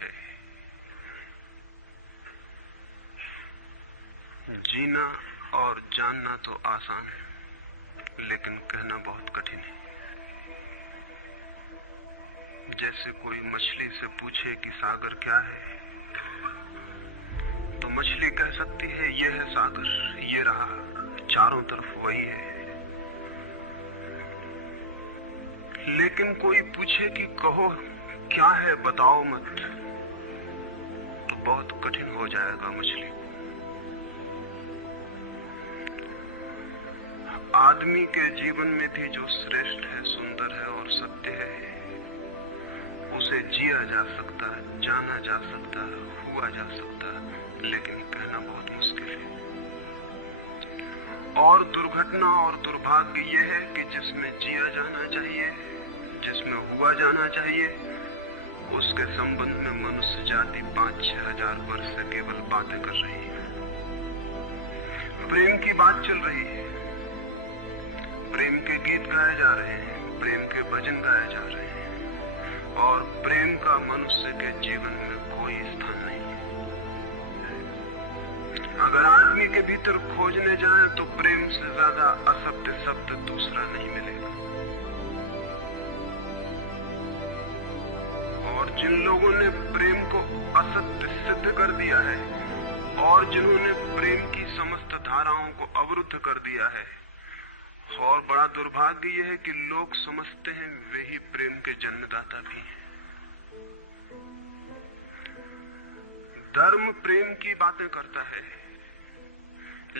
है। जीना और जानना तो आसान है, लेकिन कहना बहुत कठिन है। जैसे कोई मछली से पूछे कि सागर क्या है, तो मछली कह सकती है ये है सागर, ये रहा, चारों तरफ वही है। लेकिन कोई पूछे कि कहो क्या है, बताओ मत, तो बहुत कठिन हो जाएगा मछली को। आदमी के जीवन में भी जो श्रेष्ठ है, सुंदर है और सत्य है, उसे जिया जा सकता है, जाना जा सकता है, हुआ जा सकता है, लेकिन कहना बहुत मुश्किल है। और दुर्घटना और दुर्भाग्य ये है कि जिसमें जिया जाना चाहिए, जिसमें हुआ जाना चाहिए, उसके संबंध में मनुष्य जाति 5-6 हजार वर्ष से केवल बातें कर रही है। प्रेम की बात चल रही है, प्रेम के गीत गाए जा रहे हैं, प्रेम के भजन गाए जा रहे हैं, और प्रेम का मनुष्य के जीवन में कोई स्थान नहीं है। अगर आदमी के भीतर खोजने जाए तो प्रेम से ज्यादा असत्य शब्द दूसरा नहीं मिलेगा। और जिन लोगों ने प्रेम को असत्य सिद्ध कर दिया है और जिन्होंने प्रेम की समस्त धाराओं को अवरुद्ध कर दिया है, और बड़ा दुर्भाग्य यह है कि लोग समझते हैं वे ही प्रेम के जन्मदाता भी हैं। धर्म प्रेम की बातें करता है,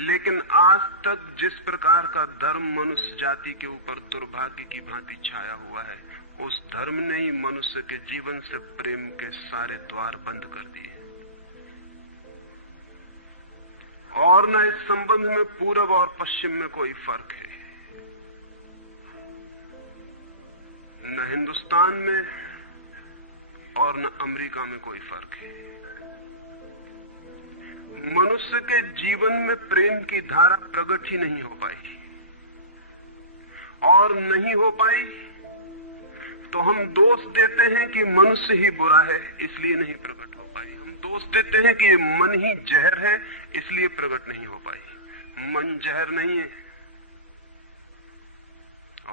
लेकिन आज तक जिस प्रकार का धर्म मनुष्य जाति के ऊपर दुर्भाग्य की भांति छाया हुआ है, उस धर्म ने ही मनुष्य के जीवन से प्रेम के सारे द्वार बंद कर दिए। और न इस संबंध में पूरब और पश्चिम में कोई फर्क है, न हिंदुस्तान में और न अमेरिका में कोई फर्क है। मनुष्य के जीवन में प्रेम की धारा प्रकट ही नहीं हो पाई, और नहीं हो पाई तो हम दोष देते हैं कि मनुष्य ही बुरा है, इसलिए नहीं प्रकट हो पाई। हम दोष देते हैं कि मन ही जहर है, इसलिए प्रकट नहीं हो पाई। मन जहर नहीं है,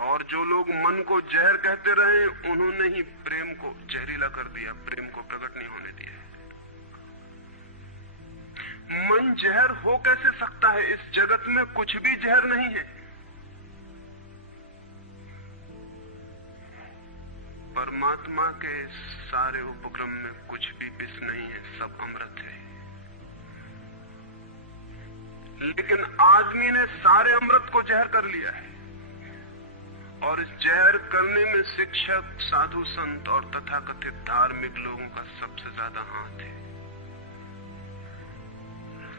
और जो लोग मन को जहर कहते रहे, उन्होंने ही प्रेम को जहरीला कर दिया, प्रेम को प्रकट नहीं होने दिया। मन जहर हो कैसे सकता है? इस जगत में कुछ भी जहर नहीं है। परमात्मा के सारे उपक्रम में कुछ भी विष नहीं है, सब अमृत है। लेकिन आदमी ने सारे अमृत को जहर कर लिया है, और इस जहर करने में शिक्षक, साधु संत और तथाकथित धार्मिक लोगों का सबसे ज्यादा हाथ है।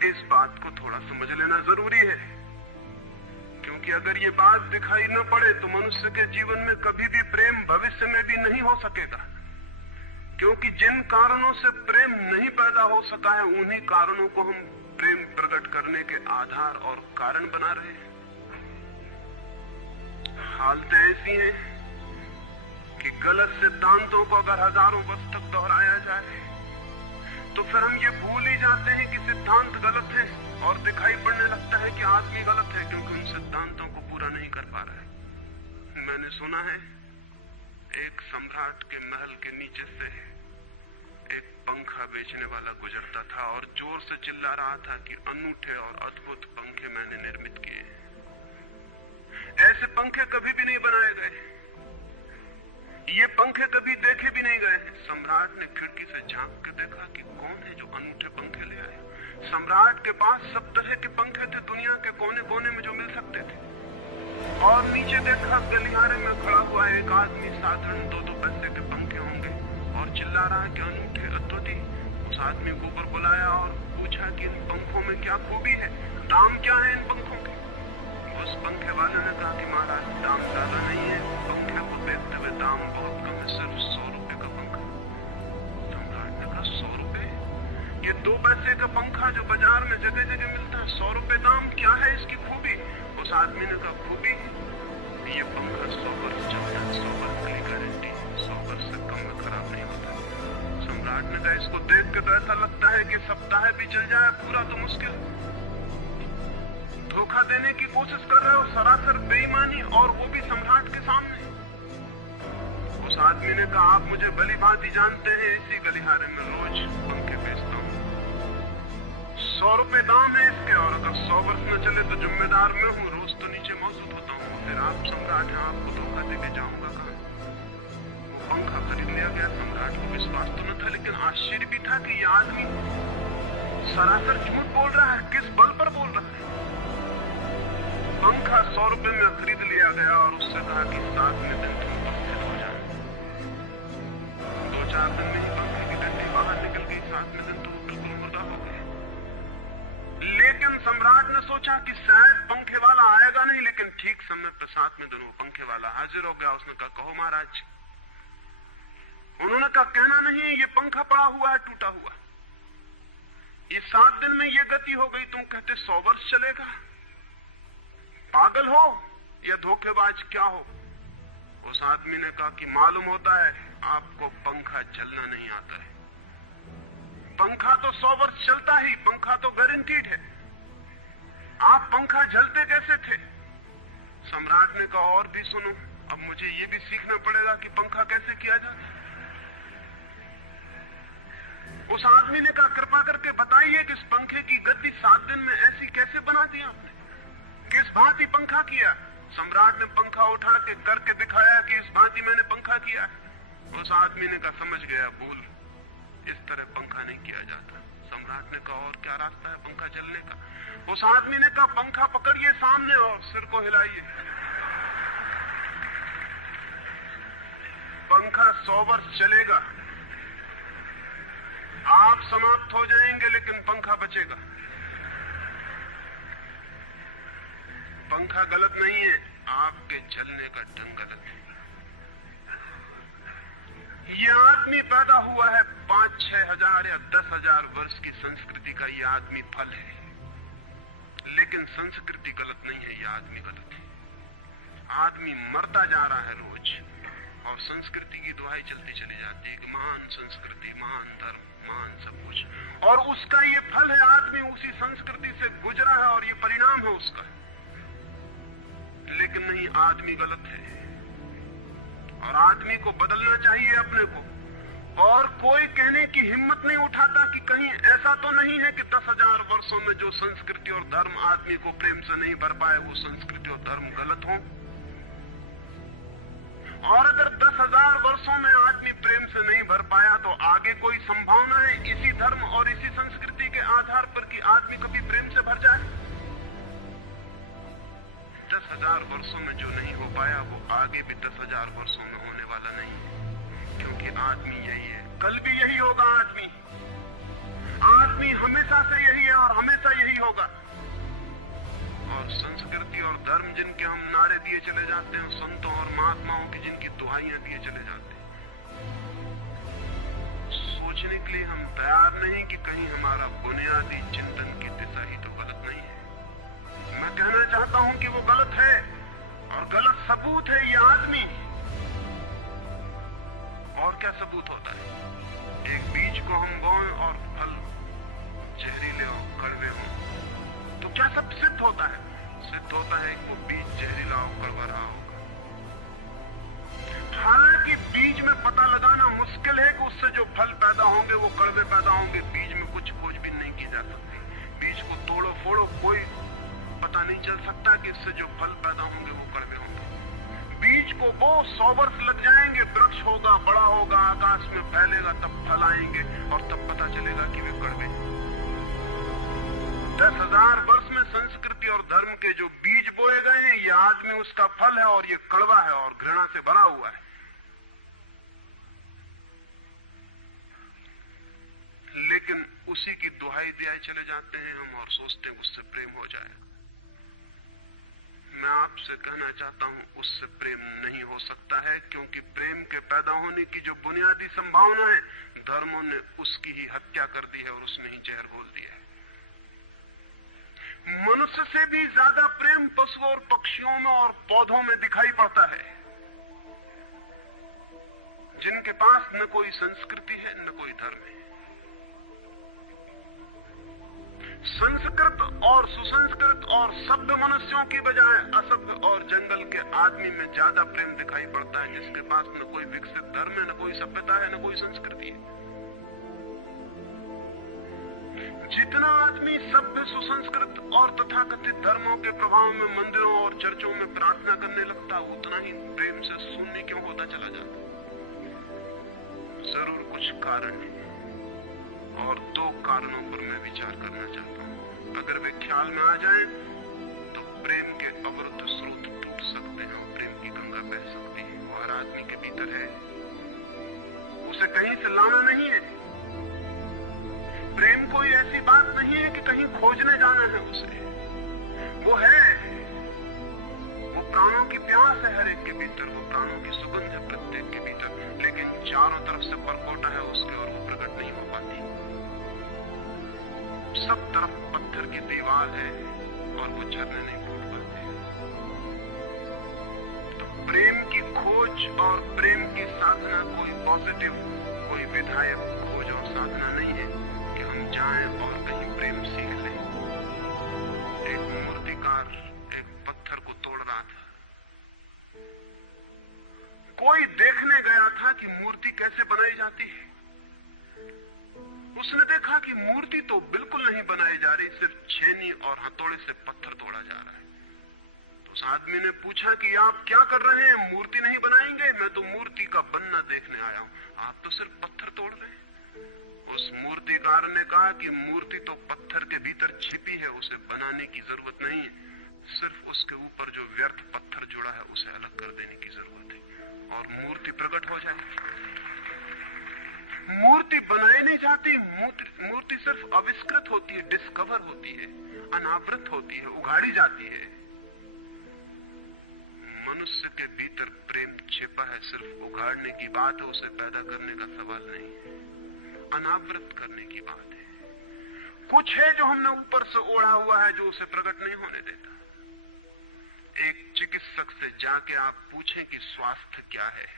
इस बात को थोड़ा समझ लेना जरूरी है, क्योंकि अगर ये बात दिखाई न पड़े तो मनुष्य के जीवन में कभी भी प्रेम भविष्य में भी नहीं हो सकेगा। क्योंकि जिन कारणों से प्रेम नहीं पैदा हो सका है, उन्हीं कारणों को हम प्रेम प्रकट करने के आधार और कारण बना रहे हैं। हालतें ऐसी हैं कि गलत सिद्धांतों को अगर हजारों वर्ष तक दोहराया जाए तो फिर हम ये भूल ही जाते हैं कि सिद्धांत गलत है, और दिखाई पड़ने लगता है कि आदमी गलत है, क्योंकि उन सिद्धांतों को पूरा नहीं कर पा रहा है। मैंने सुना है एक सम्राट के महल के नीचे से एक पंखा बेचने वाला गुजरता था और जोर से चिल्ला रहा था कि अनूठे और अद्भुत पंखे मैंने निर्मित किए हैं। ऐसे पंखे कभी भी नहीं बनाए गए, ये पंखे कभी देखे भी नहीं गए। सम्राट ने खिड़की से झांक के देखा कि कौन है जो अनूठे पंखे ले आए। सम्राट के पास सब तरह के पंखे थे, दुनिया के कोने कोने में जो मिल सकते थे। और नीचे देखा गलियारे में खड़ा हुआ एक आदमी, साधारण 2-2 पैसे के पंखे होंगे, और चिल्ला रहा है कि अनूठे, अद्भुत। उस आदमी को ऊपर बुलाया और पूछा कि इन पंखों में क्या खूबी है, दाम क्या है इन पंखों के। उस पंखे वाले ने कहा कि महाराज दाम ज्यादा नहीं है, पंखे को देखते हुए दाम बहुत कम है, सिर्फ 100 रुपए का पंखा। सम्राट ने कहा 100 रुपए? ये 2 पैसे का पंखा जो बाजार में जगह जगह मिलता है, 100 रुपए दाम, क्या है इसकी खूबी? उस आदमी ने कहा खूबी ये पंखा 100 वर्ष चलता है, 100 वर्ष की गारंटी, 100 वर्ष से कम में खराब नहीं होता। सम्राट ने लगता है। इसको देख के तो ऐसा लगता है कि सप्ताह भी चल जाए पूरा तो मुश्किल। धोखा देने की कोशिश कर रहे हो, सरासर बेईमानी, और वो भी सम्राट के सामने। उस आदमी ने कहा, आप मुझे भली भांति जानते हैं, इसी गलिहारे में रोज पंखे बेचता हूँ। 100 रुपए दाम है इसके, और अगर 100 वर्ष न चले तो जिम्मेदार मैं हूँ। रोज तो नीचे मौजूद होता हूँ। फिर आप सम्राट हैं, आपको धोखा देके जाऊंगा कहाँ? वो पंखा खरीद लिया गया। सम्राट को विश्वास तो न था, लेकिन आश्चर्य भी था कि ये आदमी सरासर झूठ बोल रहा है। किस बल पर बोल रहा है? पंखा 100 रुपए में खरीद लिया गया और उससे कहा कि 7वें दिन तुम उपस्थित हो जाए। 2-4 दिन में ही पंखे की डंडी बाहर निकल गई। 7वें दिन तो बिल्कुल मुर्दा हो गए। लेकिन सम्राट ने सोचा कि शायद पंखे वाला आएगा नहीं, लेकिन ठीक समय पर 7वें दिन वो पंखे वाला हाजिर हो गया। उसने कहा, कहो महाराज। उन्होंने कहा, कहना नहीं, ये पंखा पड़ा हुआ है, टूटा हुआ। ये 7 दिन में ये गति हो गई, तुम कहते 100 वर्ष चलेगा? पागल हो या धोखेबाज, क्या हो? उस आदमी ने कहा कि मालूम होता है आपको पंखा चलना नहीं आता है। पंखा तो 100 वर्ष चलता ही, पंखा तो गारंटीड है। आप पंखा झलते कैसे थे? सम्राट ने कहा, और भी सुनो, अब मुझे ये भी सीखना पड़ेगा कि पंखा कैसे किया जाए। उस आदमी ने कहा, कृपा करके बताइए कि इस पंखे की गति 7 दिन में ऐसी कैसे बना दी आपने? किस भांति पंखा किया? सम्राट ने पंखा उठा के करके दिखाया कि इस भांति मैंने पंखा किया है। उस आदमी ने कहा, समझ गया, भूल, इस तरह पंखा नहीं किया जाता। सम्राट ने कहा, और क्या रास्ता है पंखा चलने का? उस आदमी ने कहा, पंखा पकड़िए सामने और सिर को हिलाइए। पंखा 100 वर्ष चलेगा, आप समाप्त हो जाएंगे, लेकिन पंखा बचेगा। पंखा गलत नहीं है, आपके चलने का ढंग गलत है। ये आदमी पैदा हुआ है 5-6 हजार या 10 हजार वर्ष की संस्कृति का। ये आदमी फल है, लेकिन संस्कृति गलत नहीं है, ये आदमी गलत है। आदमी मरता जा रहा है रोज, और संस्कृति की दुहाई चलती चली जाती है कि महान संस्कृति, महान धर्म, महान सब कुछ, और उसका ये फल है। आदमी उसी संस्कृति से गुजरा है और ये परिणाम है उसका। लेकिन नहीं, आदमी गलत है, और आदमी को बदलना चाहिए अपने को। और कोई कहने की हिम्मत नहीं उठाता कि कहीं ऐसा तो नहीं है कि 10,000 वर्षों में जो संस्कृति और धर्म आदमी को प्रेम से नहीं भर पाए, वो संस्कृति और धर्म गलत हो। और अगर 10,000 वर्षों में आदमी प्रेम से नहीं भर पाया, तो आगे कोई संभावना है इसी धर्म और इसी संस्कृति के आधार पर कि आदमी कभी प्रेम से भर जाए? 10,000 वर्षों में जो नहीं हो पाया, वो आगे भी 10,000 वर्षों में होने वाला नहीं है, क्योंकि आदमी यही है, कल भी यही होगा। आदमी हमेशा से यही है और हमेशा यही होगा। और संस्कृति और धर्म जिनके हम नारे दिए चले जाते हैं, संतों और महात्माओं की जिनकी दुहाइयां दिए चले जाते हैं, सोचने के लिए हम तैयार नहीं कि कहीं हमारा बुनियादी चिंतन की दिशा ही तो गलत नहीं है। मैं कहना चाहता हूं कि वो गलत है, और गलत सबूत है ये आदमी। और क्या सबूत होता है? एक बीज को हम बोएं और फल जहरीले और कड़वे हों, तो क्या सब सिद्ध होता है? सिद्ध होता है कि वो बीज जहरीला और कड़वा रहा होगा। हालांकि बीज में पता लगाना मुश्किल है कि उससे जो फल पैदा होंगे वो कड़वे पैदा होंगे। बीज में कुछ खोजबीन नहीं की जा सकती। बीज को तोड़ो फोड़ो, कोई पता नहीं चल सकता कि इससे जो फल पैदा होंगे वो कड़वे होंगे। बीज को वो 100 वर्ष लग जाएंगे, वृक्ष होगा, बड़ा होगा, आकाश में फैलेगा, तब फल आएंगे और तब पता चलेगा कि वे कड़वे। 10,000 वर्ष में संस्कृति और धर्म के जो बीज बोए गए हैं, ये आदमी उसका फल है, और ये कड़वा है और घृणा से भरा हुआ है। लेकिन उसी की दुहाई दिए चले जाते हैं हम, और सोचते हैं उससे प्रेम हो जाएगा। मैं आपसे कहना चाहता हूं, उससे प्रेम नहीं हो सकता है, क्योंकि प्रेम के पैदा होने की जो बुनियादी संभावना है, धर्मों ने उसकी ही हत्या कर दी है और उसमें ही जहर घोल दिया है। मनुष्य से भी ज्यादा प्रेम पशुओं और पक्षियों में और पौधों में दिखाई पड़ता है, जिनके पास न कोई संस्कृति है न कोई धर्म है। संस्कृत और सुसंस्कृत और सभ्य मनुष्यों की बजाय असभ्य और जंगल के आदमी में ज्यादा प्रेम दिखाई पड़ता है, जिसके पास न कोई विकसित धर्म है, न कोई सभ्यता है, न कोई संस्कृति है। जितना आदमी सभ्य, सुसंस्कृत और तथाकथित धर्मों के प्रभाव में मंदिरों और चर्चों में प्रार्थना करने लगता, उतना ही प्रेम से शून्य क्यों होता चला जाता। जरूर कुछ कारण है, और दो कारणों पर मैं विचार करना चाहता हूं। अगर वे ख्याल में आ जाएं, तो प्रेम के अवरुद्ध स्रोत टूट सकते हैं और प्रेम की गंगा बह सकती है। वो हर आदमी के भीतर है, उसे कहीं से लाना नहीं है। प्रेम कोई ऐसी बात नहीं है कि कहीं खोजने जाना है उसे, वो है। वो प्राणों की प्यास है हर एक के भीतर, वो प्राणों की सुगंध है प्रत्येक के भीतर, लेकिन चारों तरफ से परकोटा है उसके और वो प्रकट नहीं हो पाती। सब तरफ पत्थर की दीवार है और वो झरने नहीं फूट पाते। तो प्रेम की खोज और प्रेम की साधना कोई पॉजिटिव, कोई विधायक खोज और साधना नहीं है कि हम जाएं और कहीं प्रेम सीख लें। एक मूर्तिकार एक पत्थर को तोड़ रहा था। कोई देखने गया था कि मूर्ति कैसे बनाई जाती है। उसने देखा कि मूर्ति तो बिल्कुल नहीं बनाई जा रही, सिर्फ छेनी और हथौड़े से पत्थर तोड़ा जा रहा है। तो उस आदमी ने पूछा कि आप क्या कर रहे हैं, मूर्ति नहीं बनाएंगे? मैं तो मूर्ति का बनना देखने आया हूं, आप तो सिर्फ पत्थर तोड़ रहे हैं। उस मूर्तिकार ने कहा कि मूर्ति तो पत्थर के भीतर छिपी है, उसे बनाने की जरूरत नहीं है, सिर्फ उसके ऊपर जो व्यर्थ पत्थर जुड़ा है उसे अलग कर देने की जरूरत है और मूर्ति प्रकट हो जाएगी। मूर्ति बनाई नहीं जाती, मूर्ति सिर्फ आविष्कृत होती है, डिस्कवर होती है, अनावृत होती है, उगाड़ी जाती है। मनुष्य के भीतर प्रेम छिपा है, सिर्फ उगाड़ने की बात है, उसे पैदा करने का सवाल नहीं है, अनावृत करने की बात है। कुछ है जो हमने ऊपर से ओढ़ा हुआ है, जो उसे प्रकट नहीं होने देता। एक चिकित्सक से जाके आप पूछें कि स्वास्थ्य क्या है,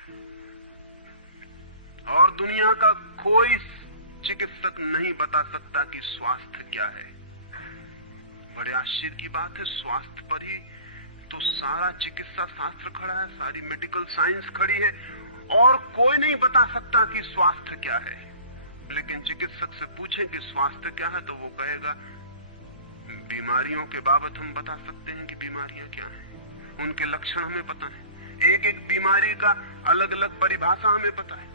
और दुनिया का कोई चिकित्सक नहीं बता सकता कि स्वास्थ्य क्या है। बड़े आश्चर्य की बात है, स्वास्थ्य पर ही तो सारा चिकित्सा शास्त्र खड़ा है, सारी मेडिकल साइंस खड़ी है, और कोई नहीं बता सकता कि स्वास्थ्य क्या है। लेकिन चिकित्सक से पूछें कि स्वास्थ्य क्या है, तो वो कहेगा बीमारियों के बाबत हम बता सकते हैं कि बीमारियां क्या हैं, उनके लक्षण हमें पता है, एक एक बीमारी का अलग अलग परिभाषा हमें पता है।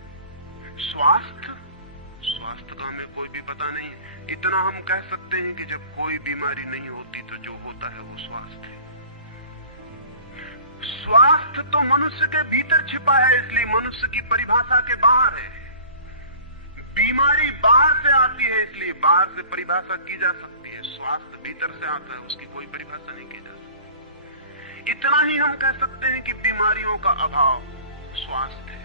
स्वास्थ्य का हमें कोई भी पता नहीं है। इतना हम कह सकते हैं कि जब कोई बीमारी नहीं होती तो जो होता है वो स्वास्थ्य है। स्वास्थ्य तो मनुष्य के भीतर छिपा है, इसलिए मनुष्य की परिभाषा के बाहर है। बीमारी बाहर से आती है, इसलिए बाहर से परिभाषा की जा सकती है। स्वास्थ्य भीतर से आता है, उसकी कोई परिभाषा नहीं की जा सकती। इतना ही हम कह सकते हैं कि बीमारियों का अभाव स्वास्थ्य है।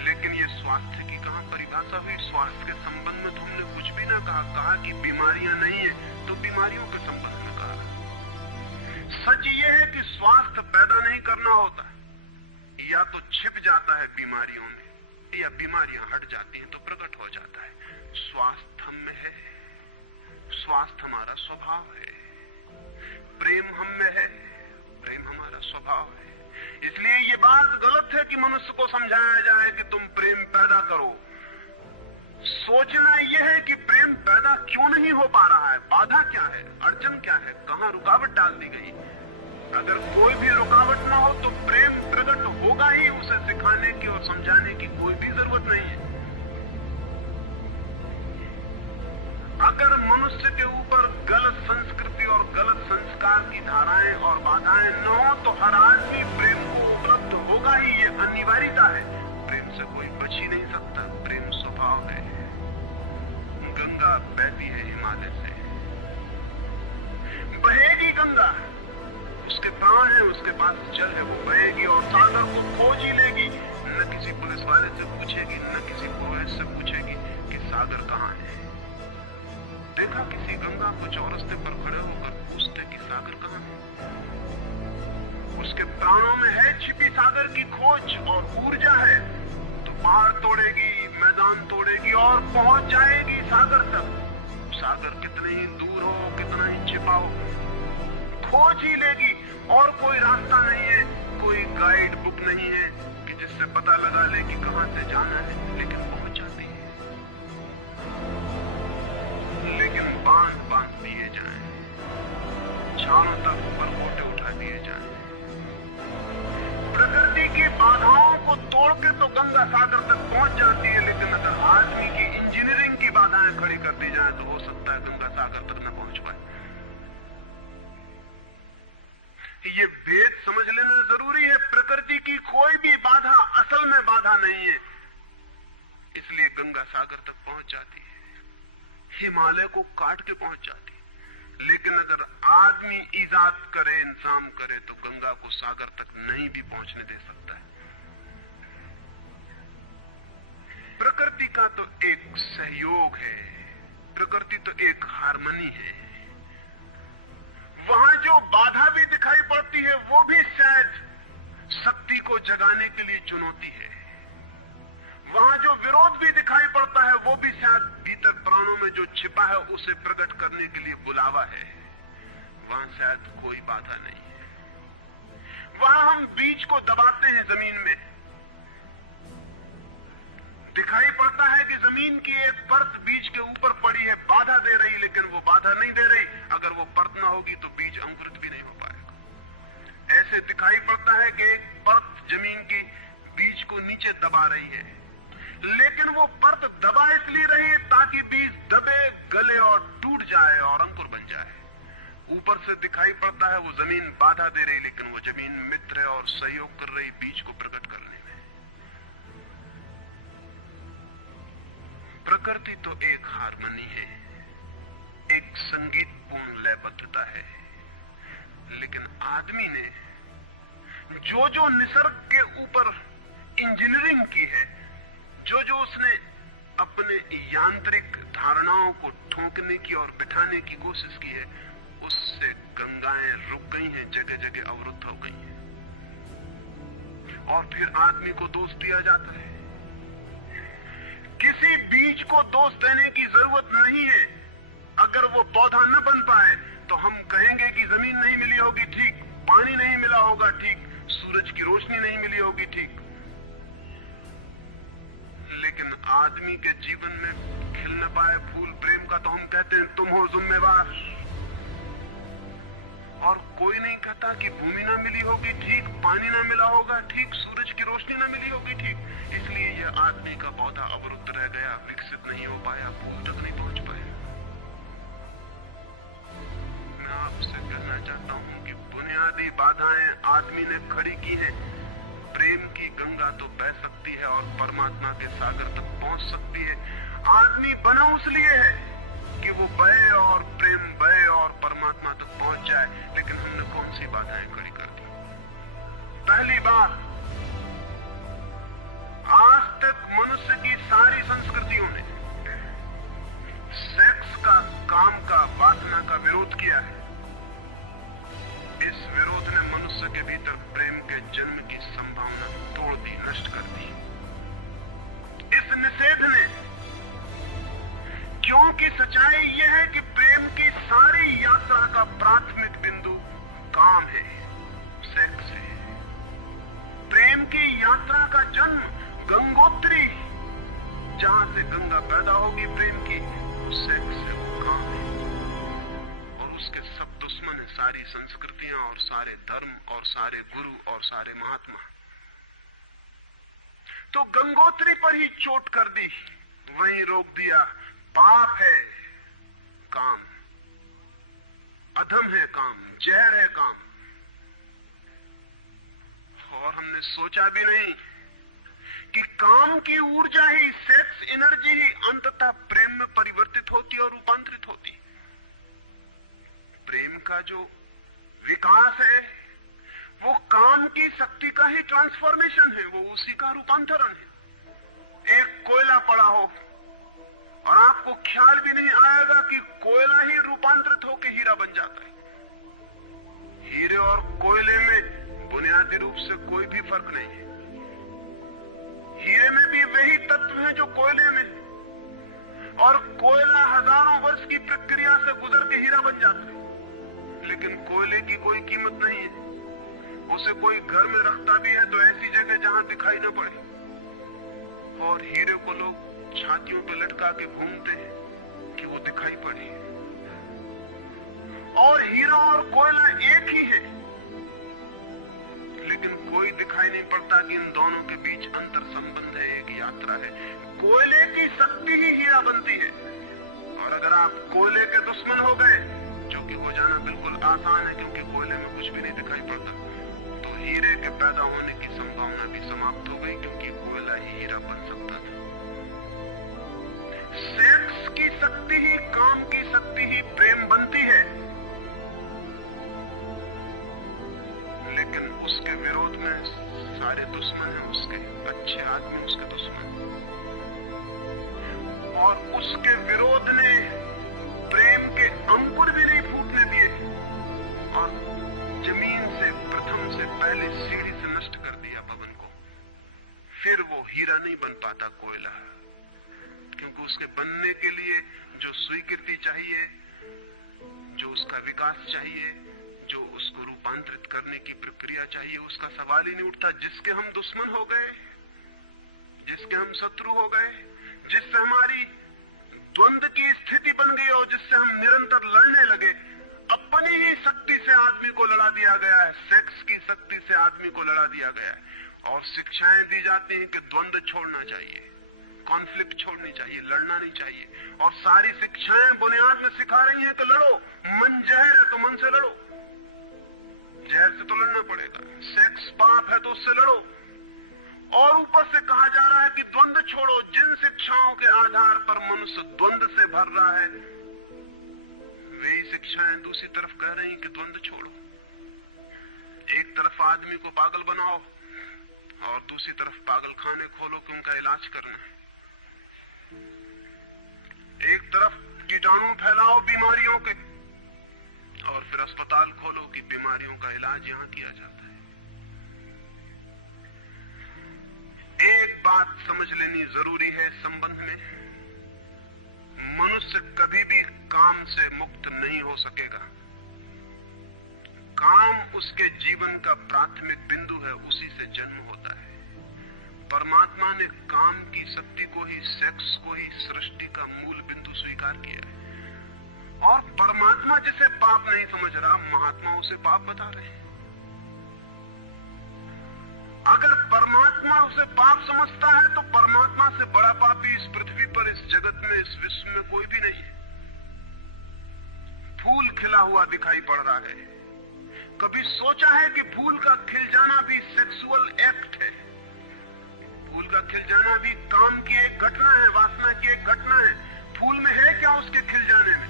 लेकिन ये स्वास्थ्य की कहां परिभाषा हुई? स्वास्थ्य के संबंध में तो हमने कुछ भी ना कहा कि बीमारियां नहीं है, तो बीमारियों के संबंध में कहा। सच ये है कि स्वास्थ्य पैदा नहीं करना होता, या तो छिप जाता है बीमारियों में, या बीमारियां हट जाती हैं तो प्रकट हो जाता है। स्वास्थ्य हम में है, स्वास्थ्य हमारा स्वभाव है, प्रेम हम में है, प्रेम हमारा स्वभाव है। इसलिए ये बात गलत है कि मनुष्य को समझाया जाए कि तुम प्रेम पैदा करो। सोचना यह है कि प्रेम पैदा क्यों नहीं हो पा रहा है, बाधा क्या है, अड़चन क्या है, कहां रुकावट डाल दी गई। अगर कोई भी रुकावट ना हो तो प्रेम प्रकट होगा ही, उसे सिखाने की और समझाने की कोई भी जरूरत नहीं है। अगर मनुष्य के ऊपर गलत संस्कृति और गलत संस्कार की धाराएं और बाधाएं न हो तो हर आदमी प्रेम को उपलब्ध होगा ही, ये अनिवार्यता है। प्रेम से कोई बच ही नहीं सकता, प्रेम स्वभाव है। गंगा बहती है हिमालय से, बहेगी गंगा, उसके प्राण है, उसके पास जल है, वो बहेगी और सागर को खोज ही लेगी। न किसी पुलिस वाले से पूछेगी, न किसी पोएट से पूछेगी कि सागर कहाँ है। देखा किसी गंगा को चौरस्ते पर खड़े होकर पूछते कि सागर कहाँ है? उसके प्राणों में है छिपी सागर की खोज और ऊर्जा है, तो पहाड़ तोड़ेगी, मैदान तोड़ेगी और पहुंच जाएगी सागर तक। सागर कितने ही दूर हो, कितना ही छिपा हो, खोज ही लेगी। और कोई रास्ता नहीं है, कोई गाइड बुक नहीं है कि जिससे पता लगा ले कि कहां से जाना है, लेकिन पहुंच जाती है। लेकिन बांध दिए जाएं, चारों तरफ परकोटे उठा दिए जाएं। प्रकृति की बाधाओं को तोड़ के तो गंगा सागर तक पहुंच जाती है, लेकिन अगर आदमी की इंजीनियरिंग की बाधाएं खड़ी कर दी जाए तो हो सकता है गंगा सागर तक न पहुंच पाए। ये भेद समझ लेना जरूरी है। प्रकृति की कोई भी बाधा असल में बाधा नहीं है, इसलिए गंगा सागर तक पहुंच जाती है, हिमालय को काट के पहुंच जाती है। लेकिन अगर आदमी इजाद करे, इंतजाम करे, तो गंगा को सागर तक नहीं भी पहुंचने दे सकता है। प्रकृति का तो एक सहयोग है, प्रकृति तो एक हार्मनी है। वहां जो बाधा भी दिखाई पड़ती है वो भी शायद शक्ति को जगाने के लिए चुनौती है। वहां जो विरोध भी दिखाई पड़ता है वो भी शायद भीतर प्राणों में जो छिपा है उसे प्रकट करने के लिए बुलावा है। वहां शायद कोई बाधा नहीं है। वहां हम बीज को दबाते हैं जमीन में, दिखाई पड़ता है कि जमीन की एक परत बीज के ऊपर पड़ी है, बाधा दे रही, लेकिन वो बाधा नहीं दे रही। अगर वो परत ना होगी तो बीज अंकुरित भी नहीं हो पाएगा। ऐसे दिखाई पड़ता है कि एक परत जमीन की बीज को नीचे दबा रही है, लेकिन वो परत दबा इसलिए रही है ताकि बीज दबे, गले और टूट जाए और अंकुर बन जाए। ऊपर से दिखाई पड़ता है वो जमीन बाधा दे रही, लेकिन वो जमीन मित्र और सहयोग कर रही बीज को प्रकट करने में। प्रकृति तो एक हार्मनी है, एक संगीतपूर्ण लयबद्धता है, लेकिन आदमी ने जो जो निसर्ग के ऊपर इंजीनियरिंग की है, जो जो उसने अपने यांत्रिक धारणाओं को ठोकने की और बिठाने की कोशिश की है, उससे गंगाएं रुक गई हैं, जगह जगह अवरुद्ध हो गई हैं। और फिर आदमी को दोष दिया जाता है। किसी बीज को दोष देने की जरूरत नहीं है। अगर वो पौधा न बन पाए तो हम कहेंगे कि जमीन नहीं मिली होगी, ठीक, पानी नहीं मिला होगा, ठीक, सूरज की रोशनी नहीं मिली होगी, ठीक। लेकिन आदमी के जीवन में खिल न पाए फूल प्रेम का तो हम कहते हैं तुम हो जिम्मेवार। और कोई नहीं कहता कि भूमि ना मिली होगी, ठीक, पानी ना मिला होगा, ठीक, सूरज की रोशनी ना मिली होगी, ठीक। इसलिए यह आदमी का पौधा अवरुद्ध रह गया, विकसित नहीं हो पाया, फूल तक नहीं पहुंच पाया। मैं आपसे कहना चाहता हूं कि बुनियादी बाधाएं आदमी ने खड़ी की हैं। प्रेम की गंगा तो बह सकती है और परमात्मा के सागर तक पहुंच सकती है। आदमी बना उस लिए है कि वो बहे और प्रेम बहे और परमात्मा तक पहुंच जाए, लेकिन हमने कौन सी बाधाएं खड़ी कर दी? पहली बार, आज तक मनुष्य की सारी संस्कृतियों ने सेक्स का, काम का, वासना का विरोध किया है। इस विरोध ने मनुष्य के भीतर प्रेम के जन्म की संभावना तोड़ दी, नष्ट कर दी। इस निषेध ने, क्योंकि सच्चाई यह है कि प्रेम की सारी यात्रा का प्राथमिक बिंदु काम है, सेक्स है। प्रेम की यात्रा का जन्म गंगोत्री, जहां से गंगा पैदा होगी प्रेम की, वो सेक्स है, वो काम है। और उसके सब दुश्मन है, सारी संस्कृतियां और सारे धर्म और सारे गुरु और सारे महात्मा। तो गंगोत्री पर ही चोट कर दी, वहीं रोक दिया। पाप है काम, अधम है काम, जहर है काम। और हमने सोचा भी नहीं कि काम की ऊर्जा ही, सेक्स एनर्जी ही अंततः प्रेम में परिवर्तित होती और रूपांतरित होती। प्रेम का जो विकास है वो काम की शक्ति का ही ट्रांसफॉर्मेशन है, वो उसी का रूपांतरण है। एक कोयला पड़ा हो और आपको ख्याल भी नहीं आएगा कि कोयला ही रूपांतरित होकर हीरा बन जाता है। हीरे और कोयले में बुनियादी रूप से कोई भी फर्क नहीं है। हीरे में भी वही तत्व हैं जो कोयले में। और कोयला हजारों वर्ष की प्रक्रिया से गुजर के हीरा बन जाता है, लेकिन कोयले की कोई कीमत नहीं है। उसे कोई घर में रखता भी है तो ऐसी जगह जहां दिखाई न पड़े, और हीरे को लोग छातियों पे लटका के घूमते हैं कि वो दिखाई पड़े। और हीरा और कोयला एक ही है, लेकिन कोई दिखाई नहीं पड़ता कि इन दोनों के बीच अंतर संबंध है, एक यात्रा है। कोयले की शक्ति ही हीरा बनती है, और अगर आप कोयले के दुश्मन हो गए, जो कि हो जाना बिल्कुल आसान है क्योंकि कोयले में कुछ भी नहीं दिखाई पड़ता, तो हीरे के पैदा होने की संभावना भी समाप्त हो गई, क्योंकि कोयला ही हीरा बन सकता था। सेक्स की शक्ति ही, काम की शक्ति ही प्रेम बनती है, लेकिन उसके विरोध में सारे दुश्मन हैं उसके, अच्छे आदमी उसके दुश्मन, और उसके विरोध ने प्रेम के अंकुर भी नहीं फूटने दिए, और जमीन से प्रथम से पहले सीढ़ी से नष्ट कर दिया भवन को। फिर वो हीरा नहीं बन पाता कोयला, क्योंकि उसके बनने के लिए जो स्वीकृति चाहिए, जो उसका विकास चाहिए, जो उसको रूपांतरित करने की प्रक्रिया चाहिए, उसका सवाल ही नहीं उठता। जिसके हम दुश्मन हो गए, जिसके हम शत्रु हो गए, जिससे हमारी द्वंद्व की स्थिति बन गई और जिससे हम निरंतर लड़ने लगे, अपनी ही शक्ति से आदमी को लड़ा दिया गया है, सेक्स की शक्ति से आदमी को लड़ा दिया गया है। और शिक्षाएं दी जाती हैं कि द्वंद्व छोड़ना चाहिए, कॉन्फ्लिक्ट छोड़नी चाहिए, लड़ना नहीं चाहिए, और सारी शिक्षाएं बुनियाद में सिखा रही हैं कि लड़ो, मन जहर है तो मन से लड़ो, जहर से तो लड़ना पड़ेगा। सेक्स पाप है तो उससे लड़ो, और ऊपर से कहा जा रहा है कि द्वंद्व छोड़ो। जिन शिक्षाओं के आधार पर मनुष्य द्वंद्व से भर रहा है, वही शिक्षाएं दूसरी तरफ कह रही हैं कि द्वंद्व छोड़ो। एक तरफ आदमी को पागल बनाओ और दूसरी तरफ पागल खाने खोलो कि उनका इलाज करना है। एक तरफ कीटाणु फैलाओ बीमारियों के, और फिर अस्पताल खोलो कि बीमारियों का इलाज यहां किया जाता है। एक बात समझ लेनी जरूरी है संबंध में, मनुष्य कभी भी काम से मुक्त नहीं हो सकेगा। काम उसके जीवन का प्राथमिक बिंदु है, उसी से जन्म होता है। परमात्मा ने काम की शक्ति को ही, सेक्स को ही सृष्टि का मूल बिंदु स्वीकार किया है, और परमात्मा जिसे पाप नहीं समझ रहा, महात्मा उसे पाप बता रहे हैं। अगर परमात्मा उसे पाप समझता है तो परमात्मा से बड़ा पापी इस पृथ्वी पर, इस जगत में, इस विश्व में कोई भी नहीं है। फूल खिला हुआ दिखाई पड़ रहा है, कभी सोचा है कि फूल का खिल जाना भी सेक्सुअल एक्ट है? फूल का खिल जाना भी काम की एक घटना है, वासना की एक घटना है। फूल में है क्या उसके खिल जाने में?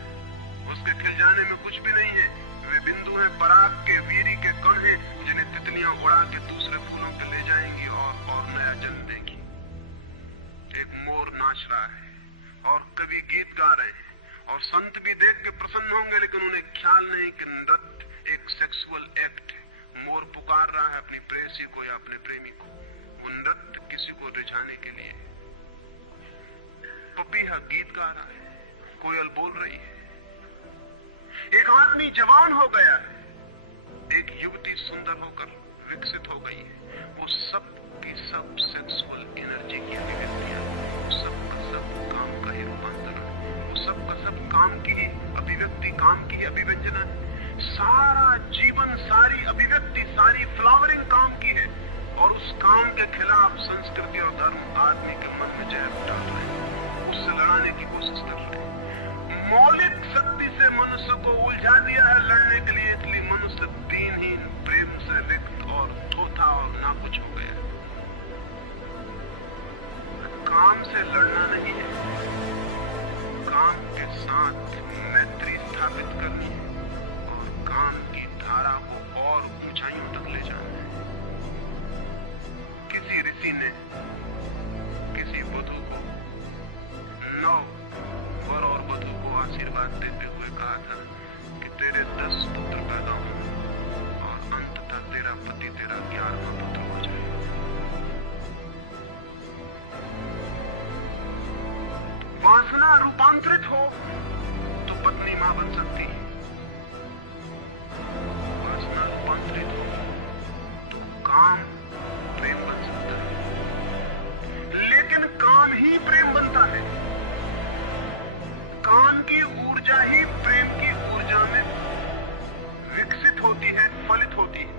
उसके खिल जाने में कुछ भी नहीं है। वे बिंदु हैं, पराग के, वीरी के कण हैं, जिन्हें तितलियां उड़ा के दूसरे फूलों पे ले जाएंगी और नया जन्म देंगी। एक मोर नाच रहा है और कवि गीत गा रहे हैं, और संत भी देख के प्रसन्न होंगे, लेकिन उन्हें ख्याल नहीं कि नृत्य एक सेक्सुअल एक्ट है। मोर पुकार रहा है अपनी प्रेयसी को या अपने प्रेमी को, वो नृत्य किसी को रिझाने के लिए। पपीहा गीत गा रहा है, कोयल बोल रही है। एक आदमी जवान हो गया है, एक युवती सुंदर होकर विकसित हो गई है। वो सब की सब सेक्सुअल एनर्जी की अभिव्यक्तियां, वो सब का सब काम का ही रूपांतरण, वो सब का सब काम की ही अभिव्यक्ति, काम की ही अभिव्यंजना है। सारा जीवन, सारी अभिव्यक्ति, सारी फ्लावरिंग काम की है, और उस काम के खिलाफ संस्कृति और धर्म आदमी के मन में जहर डाल रहे हैं, उससे लड़ाने की कोशिश कर रहे हैं। मौलिक शक्ति से मनुष्य को उलझा दिया है लड़ने के लिए, इसलिए मनुष्य दीनहीन, प्रेम से रिक्त और थोथा और नाकुछ हो गया। काम से लड़ना नहीं है, काम के साथ मैत्री स्थापित करनी है, और काम की धारा को और ऊंचाइयों तक ले जाना है। किसी ऋषि ने किसी वधू को 9 वर और वधू को आशीर्वाद देते हुए कहा था कि तेरे 10 पुत्र रूपांतरित हो तो पत्नी मां बन सकती है, वासना रूपांतरित हो तो काम प्रेम बन सकता है। लेकिन काम ही प्रेम बनता है, काम की ऊर्जा ही प्रेम की ऊर्जा में विकसित होती है, फलित होती है।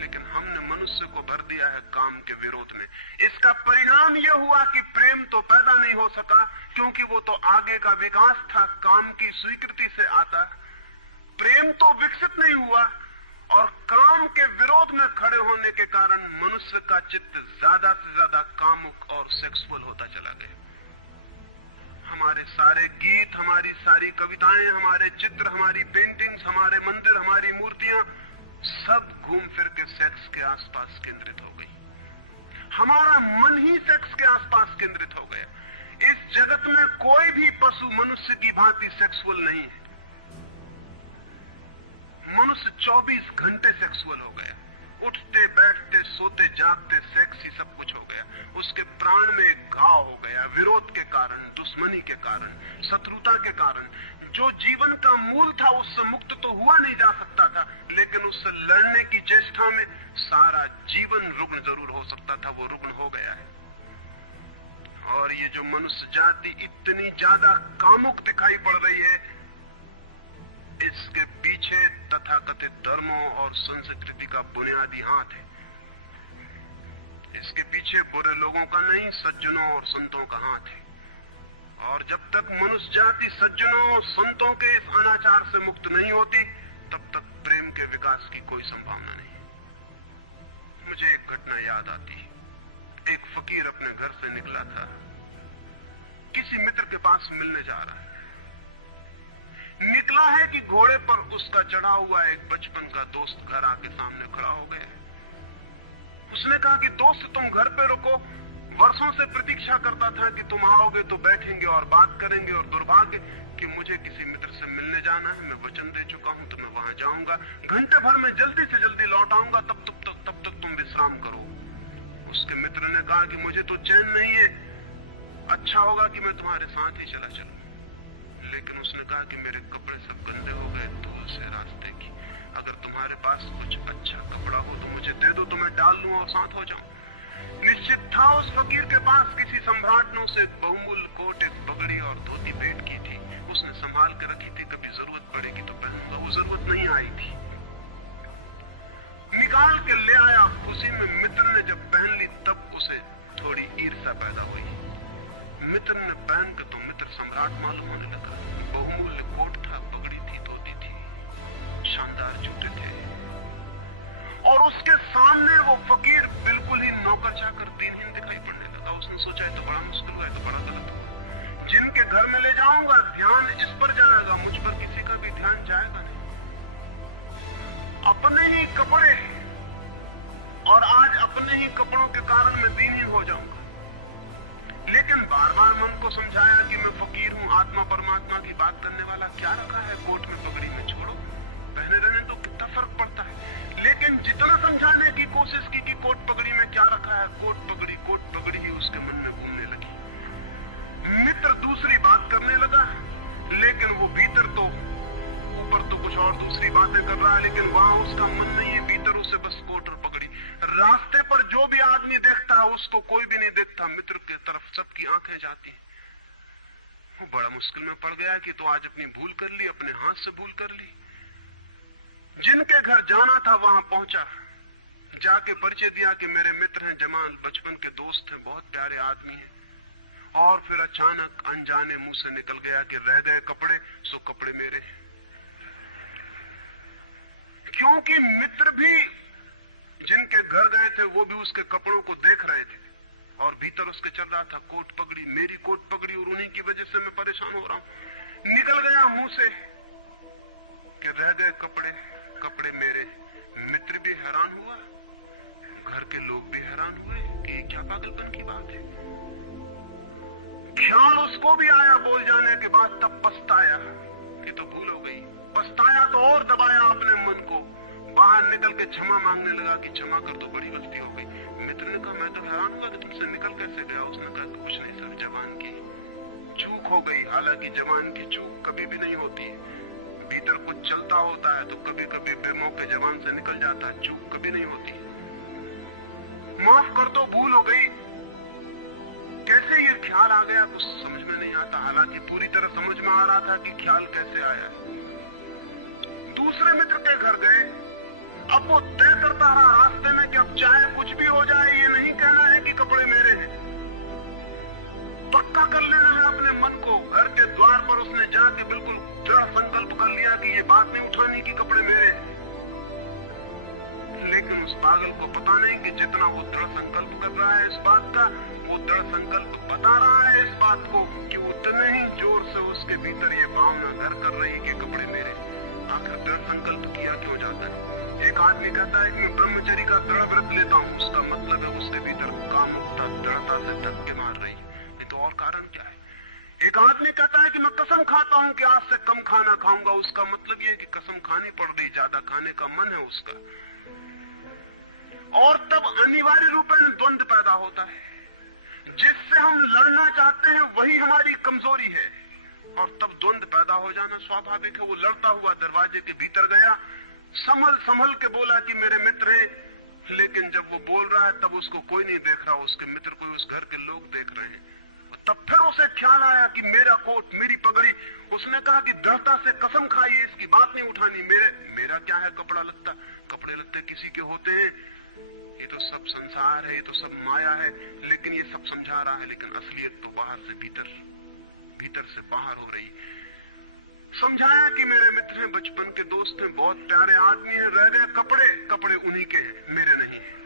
लेकिन हमने मनुष्य को भर दिया है काम के विरोध में। इसका परिणाम यह हुआ कि प्रेम तो पैदा नहीं हो सका, क्योंकि वो तो आगे का विकास था, काम की स्वीकृति से आता। प्रेम तो विकसित नहीं हुआ और काम के विरोध में खड़े होने के कारण मनुष्य का चित्त ज्यादा से ज्यादा कामुक और सेक्सुअल होता चला गया। हमारे सारे गीत, हमारी सारी कविताएं, हमारे चित्र, हमारी पेंटिंग्स, हमारे मंदिर, हमारी मूर्तियां सब घूम फिर के सेक्स के आसपास केंद्रित हो गई। हमारा मन ही सेक्स के आसपास केंद्रित हो गया। इस जगत में कोई भी पशु मनुष्य की भांति सेक्सुअल नहीं है। मनुष्य 24 घंटे सेक्सुअल हो गया। उठते बैठते सोते जागते सेक्स ही सब कुछ हो गया। उसके प्राण में एक घाव हो गया, विरोध के कारण, दुश्मनी के कारण, शत्रुता के कारण। जो जीवन का मूल था उससे मुक्त तो हुआ नहीं जा सकता था, लेकिन उससे लड़ने की चेष्टा में सारा जीवन रुग्ण जरूर हो सकता था, वो रुग्ण हो गया है। और ये जो मनुष्य जाति इतनी ज्यादा कामुक दिखाई पड़ रही है, इसके पीछे तथाकथित धर्मों और संस्कृति का बुनियादी हाथ है। इसके पीछे बुरे लोगों का नहीं, सज्जनों और संतों का हाथ है। और जब तक मनुष्य जाति सज्जनों और संतों के इस अनाचार से मुक्त नहीं होती, तब तक प्रेम के विकास की कोई संभावना नहीं। मुझे एक घटना याद आती है। एक फकीर अपने घर से निकला था, किसी मित्र के पास मिलने जा रहा है। निकला है कि घोड़े पर उसका चढ़ा हुआ एक बचपन का दोस्त घर आके सामने खड़ा हो गया। उसने कहा कि दोस्त तुम घर पे रुको, वर्षों से प्रतीक्षा करता था कि तुम आओगे तो बैठेंगे और बात करेंगे, और दुर्भाग्य कि मुझे किसी मित्र से मिलने जाना है, मैं वचन दे चुका हूं तो मैं वहां जाऊंगा, घंटे भर में जल्दी से जल्दी लौट आऊंगा, तब तक तुम विश्राम करो। उसके मित्र ने कहा कि मुझे तो चैन नहीं है, अच्छा होगा कि मैं तुम्हारे साथ ही चला चलूं। लेकिन उसने कहा कि मेरे कपड़े सब गंदे हो गए धूल से रास्ते की, अगर तुम्हारे पास कुछ अच्छा कपड़ा हो तो मुझे दे दो, तो मैं डाल लूं और साथ हो जाऊं। निश्चित था उस फकीर के पास किसी सम्राट ने उसे बहुमूल्य कोट, एक पगड़ी और धोती भेंट की थी। उसने संभाल कर रखी थी, कभी जरूरत पड़ेगी तो पहनूंगा। वो जरूरत नहीं आई थी, निकाल के ले आया। उसी में मित्र ने जब पहन ली तब उसे थोड़ी ईर्ष्या पैदा हुई। मित्र ने पहन के तो मित्र सम्राट मालूम होने लगा। बहुमूल्य कोट था, पगड़ी थी, धोती थी, शानदार जूते थे, और उसके सामने वो फकीर बिल्कुल ही नौकर चाकर दीनहीन दिखाई पड़ने लगा। उसने सोचा है तो बड़ा मुश्किल हुआ, है तो बड़ा गलत हुआ। जिनके घर में ले जाऊंगा ध्यान इस पर जाएगा, मुझ पर किसी का भी ध्यान जाएगा नहीं। अपने ही कपड़े, और आज अपने ही कपड़ों के कारण मैं दीनहीन हो जाऊंगा। लेकिन बार बार मन को समझाया कि मैं फकीर हूं, आत्मा परमात्मा की बात करने वाला, क्या रखा है कोट में पगड़ी में, छोड़ो, पहने रहने तो कितना फर्क पड़ता है। लेकिन जितना समझाने की कोशिश की कि कोट पगड़ी में क्या रखा है, कोट पगड़ी ही उसके मन में घूमने लगी। मित्र दूसरी बात करने लगा, लेकिन वो भीतर तो ऊपर तो कुछ और दूसरी बातें कर रहा है, लेकिन वहां उसका मन नहीं है, भीतर उसे बस कोट और पगड़ी। रास्ते पर जो भी आदमी देखता है उसको कोई भी नहीं देखता, मित्र की तरफ सबकी आंखें जाती हैं। वो बड़ा मुश्किल में पड़ गया कि तो आज अपनी भूल कर ली, अपने हाथ से भूल कर ली। जिनके घर जाना था वहां पहुंचा, जाके परिचय दिया कि मेरे मित्र हैं, जमाल, बचपन के दोस्त हैं, बहुत प्यारे आदमी हैं। और फिर अचानक अनजाने मुंह से निकल गया कि रह गए कपड़े, सो कपड़े मेरे हैं। क्योंकि मित्र भी जिनके घर गए थे वो भी उसके कपड़ों को देख रहे थे, और भीतर उसके चल रहा था कोट पगड़ी, मेरी कोट पगड़ी, और उन्हीं की वजह से मैं परेशान हो रहा हूं। निकल गया मुंह से कि रह गए कपड़े, कपड़े मेरे। मित्र भी हैरान हुआ, घर के लोग भी हैरान हुए कि ये क्या पागलपन की बात है। ख्याल उसको भी आया बोल जाने के बाद, तब पछताया कि तो भूल हो गई। पछताया तो और दबाया अपने मन को, बाहर निकल के क्षमा मांगने लगा कि क्षमा कर दो, बड़ी गलती हो गई। मित्र ने कहा मैं तो हैरान हुआ कि तुमसे निकल कैसे गया। उसने कहा कुछ नहीं सर, जवान की चूक हो गई। हालांकि जवान की चूक कभी भी नहीं होती। भीतर कुछ चलता होता है तो कभी कभी बेमौके जवान से निकल जाता है, चूक कभी नहीं होती। माफ कर दो, भूल हो गई। कैसे ये ख्याल आ गया कुछ समझ में नहीं आता। हालांकि पूरी तरह समझ में आ रहा था कि ख्याल कैसे आया। दूसरे मित्र के घर गए। अब वो तय करता रहा रास्ते में कि अब चाहे कुछ भी हो जाए, ये नहीं कहना है कि कपड़े मेरे हैं। पक्का कर लेना है अपने मन को। घर के द्वार पर उसने जाके बिल्कुल दृढ़ संकल्प कर लिया कि ये बात नहीं उठानी कि कपड़े मेरे हैं। लेकिन उस पागल को पता नहीं कि जितना वो दृढ़ संकल्प कर रहा है इस बात का, वो दृढ़ संकल्प बता रहा है इस बात को कि उतने ही जोर से उसके भीतर ये भावना घर कर रही कि कपड़े मेरे। आखिर दृढ़ संकल्प किया क्यों जाता है? एक आदमी कहता है कि मैं ब्रह्मचर्य का दृढ़ व्रत लेता हूँ, उसका मतलब है उसके भीतर कामुकता दृढ़ता से धक्के मार रही है। नहीं तो और कारण क्या है? एक आदमी कहता है कि मैं कसम खाता हूँ कि आज से कम खाना खाऊंगा, उसका मतलब ये कि कसम खानी पड़ रही, ज्यादा खाने का मन है उसका। और तब अनिवार्य रूप में द्वंद्व पैदा होता है। जिससे हम लड़ना चाहते हैं वही हमारी कमजोरी है, और तब द्वंद्व पैदा हो जाना स्वाभाविक है। वो लड़ता हुआ दरवाजे के भीतर गया, संभल संभल के बोला कि मेरे मित्र हैं, लेकिन जब वो बोल रहा है तब उसको कोई नहीं देख रहा, उसके मित्र को उस घर के लोग देख रहे हैं। तब फिर उसे ख्याल आया कि मेरा कोट, मेरी पगड़ी। उसने कहा कि दृढ़ता से कसम खाई, इसकी बात नहीं उठानी। मेरा क्या है कपड़ा लगता? कपड़े लगते किसी के होते हैं। ये तो सब संसार है, ये तो सब माया है। लेकिन ये सब समझा रहा है, लेकिन असलियत तो बाहर से भीतर, भीतर से बाहर हो रही। समझाया कि मेरे मित्र हैं, बचपन के दोस्त हैं, बहुत प्यारे आदमी हैं। रह गए कपड़े, कपड़े उन्हीं के हैं, मेरे नहीं है।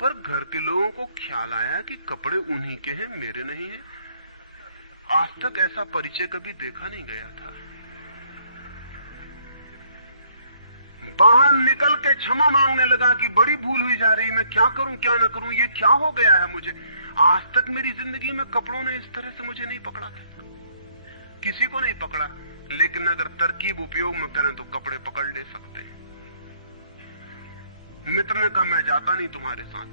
पर घर के लोगों को ख्याल आया कि कपड़े उन्हीं के हैं, मेरे नहीं है। आज तक ऐसा परिचय कभी देखा नहीं गया था। बाहर निकल के क्षमा मांगने लगा कि बड़ी भूल हुई जा रही, मैं क्या करूं क्या न करूं, ये क्या हो गया है मुझे। आज तक मेरी जिंदगी में कपड़ों ने इस तरह से मुझे नहीं पकड़ा था, किसी को नहीं पकड़ा। लेकिन अगर तरकीब उपयोग में करें तो कपड़े पकड़ ले सकते हैं। मित्र ने कहा मैं जाता नहीं तुम्हारे साथ,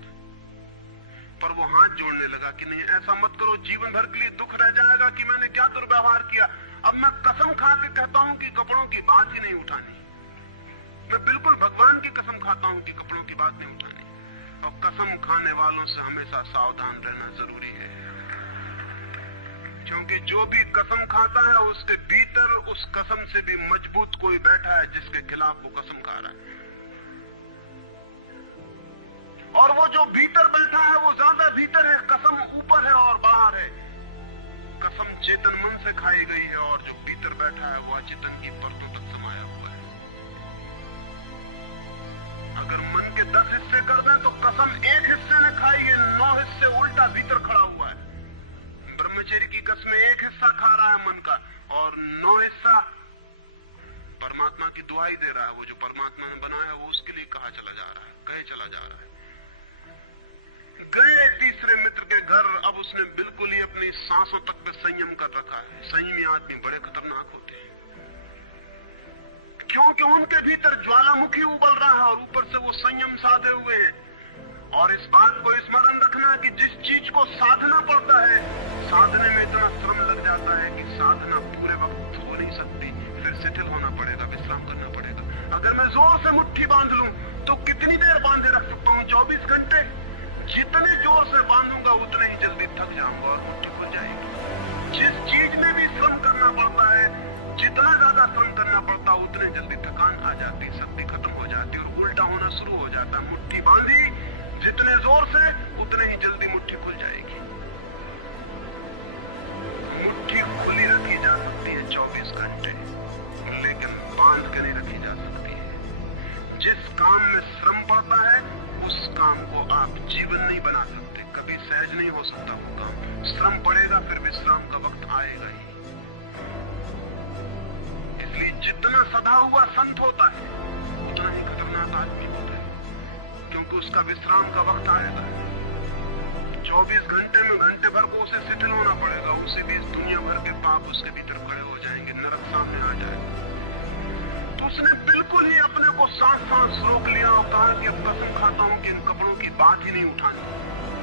पर वो हाथ जोड़ने लगा कि नहीं ऐसा मत करो, जीवन भर के लिए दुख रह जाएगा कि मैंने क्या दुर्व्यवहार किया। अब मैं कसम खा के कहता हूं कि कपड़ों की बात ही नहीं उठानी। मैं बिल्कुल भगवान की कसम खाता हूं कि कपड़ों की बात नहीं उठानी। और कसम खाने वालों से हमेशा सावधान रहना जरूरी है, क्योंकि जो भी कसम खाता है उसके भीतर उस कसम से भी मजबूत कोई बैठा है जिसके खिलाफ वो कसम खा रहा है। और वो जो भीतर बैठा है वो ज्यादा भीतर है, कसम ऊपर है और बाहर है। कसम चेतन मन से खाई गई है, और जो भीतर बैठा है वो अचेतन की परतों तक समाया हुआ है। अगर मन के 10 हिस्से कर दें तो कसम एक हिस्से ने खाई है, 9 हिस्से उल्टा भीतर खड़ा हुआ है। ब्रह्मचर्य की कसम एक हिस्सा खा रहा है मन का, और 9 हिस्सा परमात्मा की दुआई दे रहा है। वो जो परमात्मा ने बनाया वो उसके लिए कहा चला जा रहा है, कहे चला जा रहा है। गए तीसरे मित्र के घर। अब उसने बिल्कुल ही अपनी सांसों तक पे संयम कर रखा है। संयमी आदमी बड़े खतरनाक होते हैं, क्योंकि उनके भीतर ज्वालामुखी उबल रहा है और ऊपर से वो संयम साधे हुए हैं। और इस बात को स्मरण रखना कि जिस चीज को साधना पड़ता है, साधने में इतना श्रम लग जाता है कि साधना पूरे वक्त हो नहीं सकती, फिर शिथिल होना पड़ेगा, विश्राम करना पड़ेगा। अगर मैं जोर से मुट्ठी बांध लूं तो कितनी देर बांधे रख सकता हूं? 24 घंटे। जितने जोर से बांधूंगा उतने ही जल्दी थक जाऊंगा और मुट्ठी खुल जाएगी। जिस चीज में भी श्रम करना पड़ता है, जितना ज्यादा श्रम करना पड़ता है उतने जल्दी थकान आ जाती, शक्ति खत्म हो जाती और उल्टा होना शुरू हो जाता। मुट्ठी बांधी जितने जोर से उतने ही जल्दी मुट्ठी खुल जाएगी। मुट्ठी खुली रखी जा सकती है 24 घंटे, लेकिन बांध के नहीं रखी जा सकती है। जिस काम में श्रम पड़ता है उस काम को आप जीवन नहीं बना सकते, कभी सहज नहीं हो सकता वो काम। श्रम पड़ेगा, फिर विश्राम का वक्त आएगा ही। इसलिए जितना सदा हुआ संत होता है उतना ही खतरनाक आदमी होता है, क्योंकि उसका विश्राम का वक्त आएगा। 24 घंटे में घंटे भर को उसे शिथिल होना पड़ेगा। उसी बीच दुनिया भर के पाप उसके भीतर खड़े हो जाएंगे, नरक सामने आ जाएगा। तो उसने बिल्कुल ही अपने को सांस सांस रोक लिया और कहा कि अब कसम खाता हूं कि इन कपड़ों की बात ही नहीं उठानी।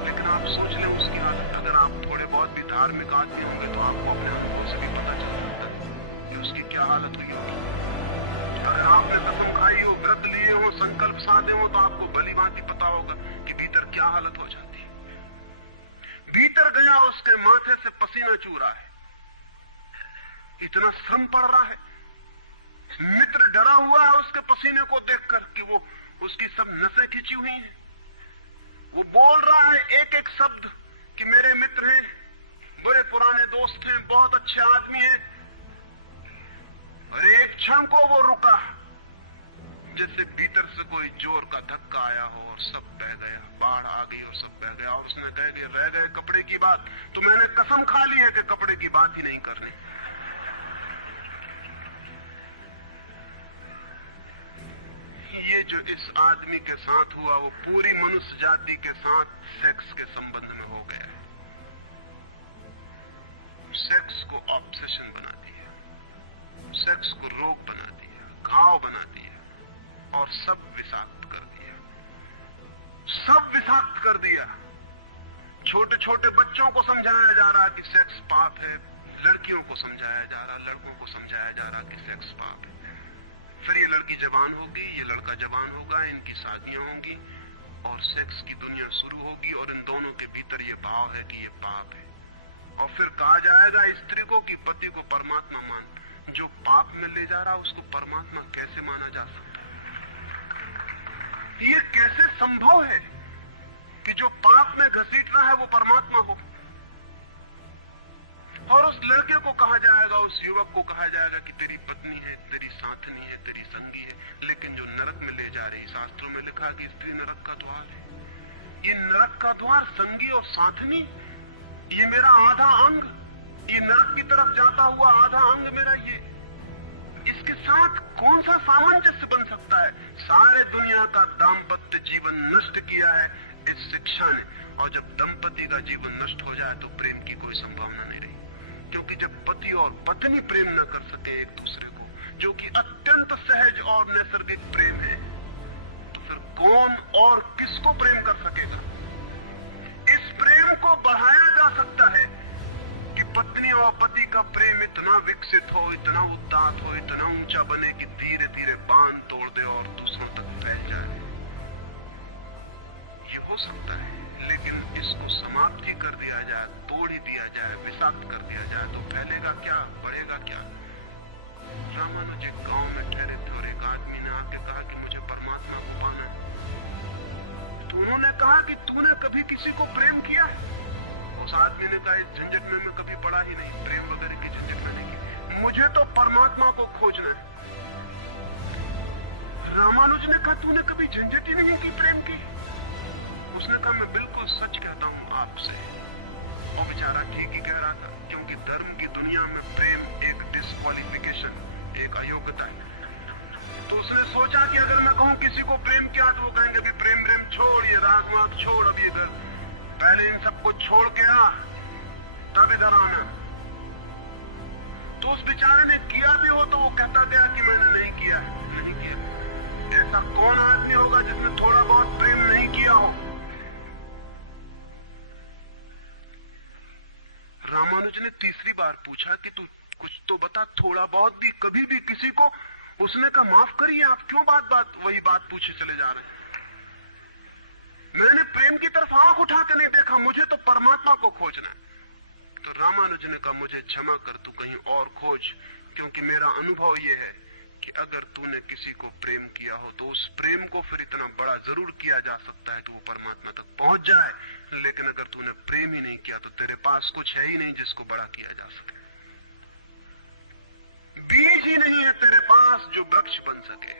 लेकिन आप सोच लें उसकी हालत। अगर आप थोड़े बहुत भी धार्मिक आदमी होंगे तो आपको अपने अनुभव से भी पता चल सकता है कि उसकी क्या हालत हुई होगी। अगर आपने कसम खाई हो, व्रत लिए हो, संकल्प साधे हो, तो आपको भली भांति पता होगा कि भीतर क्या हालत हो जाती है। भीतर गया, उसके माथे से पसीना चू रहा है, इतना श्रम पड़ रहा है। मित्र डरा हुआ है उसके पसीने को देखकर कि वो उसकी सब नसें खिंची हुई हैं। वो बोल रहा है एक एक शब्द कि मेरे मित्र हैं, बड़े पुराने दोस्त हैं, बहुत अच्छे आदमी हैं। और एक क्षण को वो रुका, जैसे भीतर से कोई जोर का धक्का आया हो और सब बह गया, बाढ़ आ गई और सब बह गया। और उसने रह गए कपड़े की बात, तो मैंने कसम खा ली है कि कपड़े की बात ही नहीं करनी। ये जो इस आदमी के साथ हुआ वो पूरी मनुष्य जाति के साथ सेक्स के संबंध में हो गया है। सेक्स को ऑब्सेशन बना दिया, सेक्स को रोग बना दिया, घाव बना दिया और सब विषाक्त कर दिया, सब विषाक्त कर दिया। छोटे छोटे बच्चों को समझाया जा रहा कि सेक्स पाप है, लड़कियों को समझाया जा रहा, लड़कों को समझाया जा रहा कि सेक्स पाप है। फिर ये लड़की जवान होगी, ये लड़का जवान होगा, इनकी शादियां होंगी और सेक्स की दुनिया शुरू होगी और इन दोनों के भीतर ये भाव है कि ये पाप है। और फिर कहा जाएगा स्त्री को कि पति को परमात्मा मान। जो पाप में ले जा रहा उसको परमात्मा कैसे माना जा सकता है? ये कैसे संभव है कि जो पाप में घसीट रहा है वो परमात्मा हो? और उस लड़के को कहा जाएगा, उस युवक को कहा जाएगा कि तेरी पत्नी है, तेरी साथनी है, तेरी संगी है, लेकिन जो नरक में ले जा रही, शास्त्रों में लिखा कि स्त्री नरक का द्वार है। ये नरक का द्वार, संगी और साथनी, ये मेरा आधा अंग, ये नरक की तरफ जाता हुआ आधा अंग मेरा, ये इसके साथ कौन सा सामंजस्य बन सकता है? सारे दुनिया का दाम्पत्य जीवन नष्ट किया है इस शिक्षा ने। और जब दंपति का जीवन नष्ट हो जाए तो प्रेम की कोई संभावना नहीं रही, क्योंकि जब पति और पत्नी प्रेम न कर सके एक दूसरे को, जो कि अत्यंत सहज और नैसर्गिक प्रेम है, तो फिर कौन और किसको प्रेम कर सकेगा? इस प्रेम को बढ़ाया जा सकता है कि पत्नी और पति का प्रेम इतना विकसित हो, इतना उदात्त हो, इतना ऊंचा बने कि धीरे धीरे बांध तोड़ दे और दूसरों तक फैल जाए। ये हो सकता है, लेकिन इसको समाप्त ही कर दिया जाए, तोड़ ही दिया जाए, विषाक्त कर दिया जाए तो फैलेगा क्या, बढ़ेगा क्या? रामानुज एक गांव में ठहरे थे और एक आदमी ने आके कहा कि मुझे परमात्मा को पाना है। तो उन्होंने कहा कि तूने कभी किसी को प्रेम किया? उस आदमी ने कहा इस झंझट में मैं कभी पड़ा ही नहीं, प्रेम वगैरह की झंझट मैंने की, मुझे तो परमात्मा को खोजना है। रामानुज ने कहा तूने कभी झंझट ही नहीं की प्रेम की? उसने कहा मैं बिल्कुल सच कहता हूं आपसे। और बेचारा ठीक ही कह रहा था, क्योंकि धर्म की दुनिया में प्रेम एक डिस्क्वालिफिकेशन, एक अयोग्यता है। तो उसने सोचा कि अगर मैं कहूं किसी को प्रेम किया तो वो कहेंगे भी प्रेम प्रेम छोड़, ये राग माग छोड़, अब इधर पहले इन सबको छोड़ के आ, तब इधर आना। तो उस बेचारे ने किया भी हो तो वो कहता गया कि मैंने नहीं किया, नहीं किया। ऐसा कौन आदमी होगा जिसने थोड़ा बहुत प्रेम नहीं किया हो? रामानुज ने तीसरी बार पूछा कि तू कुछ तो बता, थोड़ा बहुत भी, कभी भी किसी को? उसने कहा माफ करिए, आप क्यों बात बात वही बात पूछे चले जा रहे हैं? मैंने प्रेम की तरफ आंख उठा के नहीं देखा, मुझे तो परमात्मा को खोजना है। तो रामानुज ने कहा मुझे क्षमा कर, तू कहीं और खोज, क्योंकि मेरा अनुभव यह है कि अगर तूने किसी को प्रेम किया हो तो उस प्रेम को फिर इतना बड़ा जरूर किया जा सकता है कि वो परमात्मा तक पहुंच जाए, लेकिन अगर तूने प्रेम ही नहीं किया तो तेरे पास कुछ है ही नहीं जिसको बड़ा किया जा सके। बीज ही नहीं है तेरे पास जो वृक्ष बन सके,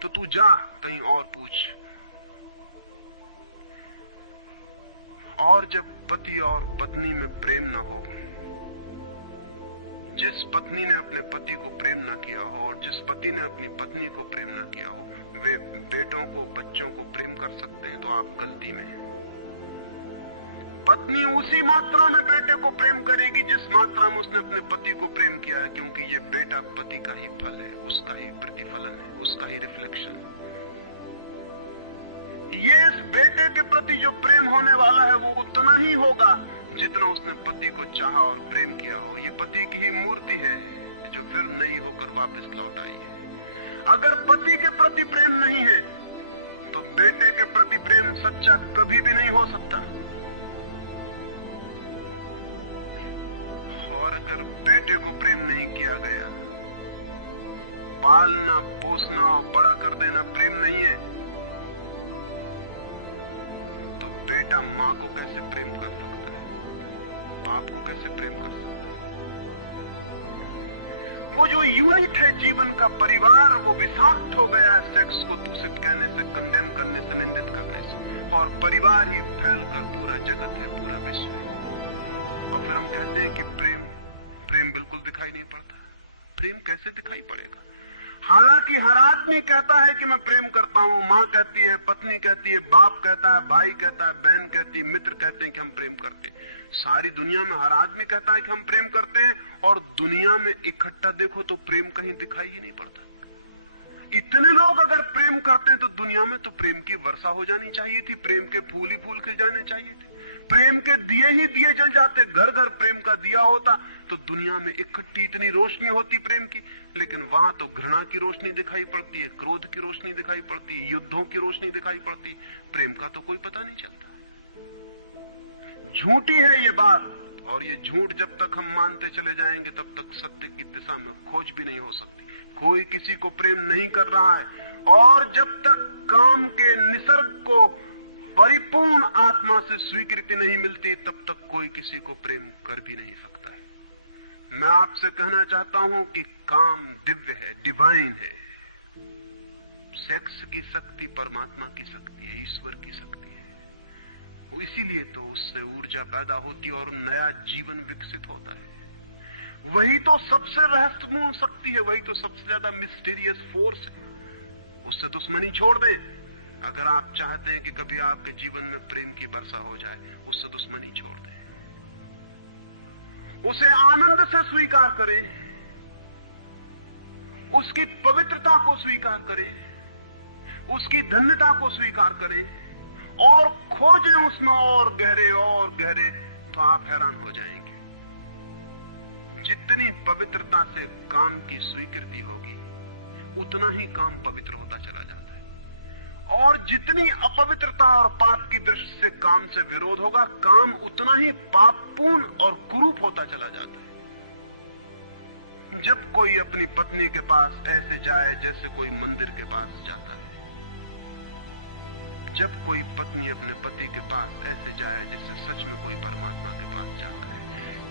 तो तू जा कहीं और पूछ। और जब पति और पत्नी में प्रेम ना हो, जिस पत्नी ने अपने पति को प्रेम ना किया हो और जिस पति ने अपनी पत्नी को प्रेम ना किया हो, वे बेटों को, बच्चों को प्रेम कर सकते हैं तो आप गलती में हैं। पत्नी उसी मात्रा में बेटे को प्रेम करेगी जिस मात्रा में उसने अपने पति को प्रेम किया है, क्योंकि ये बेटा पति का ही फल है, उसका ही प्रतिफलन है, उसका ही रिफ्लेक्शन है। प्रति जो प्रेम होने वाला है वो उतना ही होगा जितना उसने पति को चाहा और प्रेम किया हो। ये पति की ही मूर्ति है जो फिर नहीं होकर वापस लौट आई है। अगर पति के प्रति प्रेम नहीं है तो बेटे के प्रति प्रेम सच्चा कभी भी नहीं हो सकता। और अगर बेटे को प्रेम नहीं किया गया, पालना पोसना और बड़ा कर देना प्रेम नहीं है, तो बेटा मां को कैसे प्रेम कर सकता है, बाप को कैसे प्रेम कर सकता है? वो जो यूनिट है जीवन का परिवार, वो विषाक्त हो गया है सेक्स को दूषित कहने से, कंडेम करने से, निंदित करने से, और परिवार ही फैलकर पूरा जगत है, पूरा विश्व है। और फिर हम कहते हैं कि प्रेम बिल्कुल दिखाई नहीं पड़ता। प्रेम कैसे दिखाई पड़ेगा? हालांकि हर आदमी कहता है कि मैं प्रेम करता हूं, मां कहती है, पत्नी कहती है, बाप कहता है, भाई कहता है, बहन कहती है, मित्र कहते हैं कि हम प्रेम करते हैं। सारी दुनिया में हर आदमी कहता है कि हम प्रेम करते हैं, और दुनिया में इकट्ठा देखो तो प्रेम कहीं दिखाई ही नहीं पड़ता। इतने लोग अगर प्रेम करते हैं तो दुनिया में तो प्रेम की वर्षा हो जानी चाहिए थी, प्रेम के फूल ही फूल के जाने चाहिए थे, प्रेम के दिए ही दिए जल जाते, घर घर प्रेम का दिया होता तो दुनिया में इकट्ठी इतनी रोशनी होती प्रेम की। लेकिन वहां तो घृणा की रोशनी दिखाई पड़ती है, क्रोध की रोशनी दिखाई पड़ती है, युद्धों की रोशनी दिखाई पड़ती है, प्रेम का तो कोई पता नहीं चलता। झूठी है ये बात, और ये झूठ जब तक हम मानते चले जाएंगे तब तक सत्य की दिशा में खोज भी नहीं हो सकती। कोई किसी को प्रेम नहीं कर रहा है, और जब तक काम के निसर्ग को परिपूर्ण आत्मा से स्वीकृति नहीं मिलती तब तक कोई किसी को प्रेम कर भी नहीं सकता है। मैं आपसे कहना चाहता हूं कि काम दिव्य है, डिवाइन है। सेक्स की शक्ति परमात्मा की शक्ति है, ईश्वर की शक्ति है। वो इसीलिए तो उससे ऊर्जा पैदा होती है और नया जीवन विकसित होता है। वही तो सबसे रहस्यपूर्ण शक्ति है, वही तो सबसे ज्यादा मिस्टीरियस फोर्स है। उससे दुश्मनी छोड़ दें। अगर आप चाहते हैं कि कभी आपके जीवन में प्रेम की वर्षा हो जाए, उससे दुश्मनी छोड़ दें, उसे आनंद से स्वीकार करें, उसकी पवित्रता को स्वीकार करें, उसकी धन्यता को स्वीकार करें, और खोजें उसमें और गहरे, तो आप हैरान हो जाएंगे। जितनी पवित्रता से काम की स्वीकृति होगी उतना ही काम पवित्र होता चला जाता है, और जितनी अपवित्रता और पाप की दृष्टि से काम से विरोध होगा, काम उतना ही पापपूर्ण और कुरूप होता चला जाता है। जब कोई अपनी पत्नी के पास ऐसे जाए जैसे कोई मंदिर के पास जाता है, जब कोई पत्नी अपने पति के पास ऐसे जाए जैसे सच में कोई परमात्मा के पास जाता है,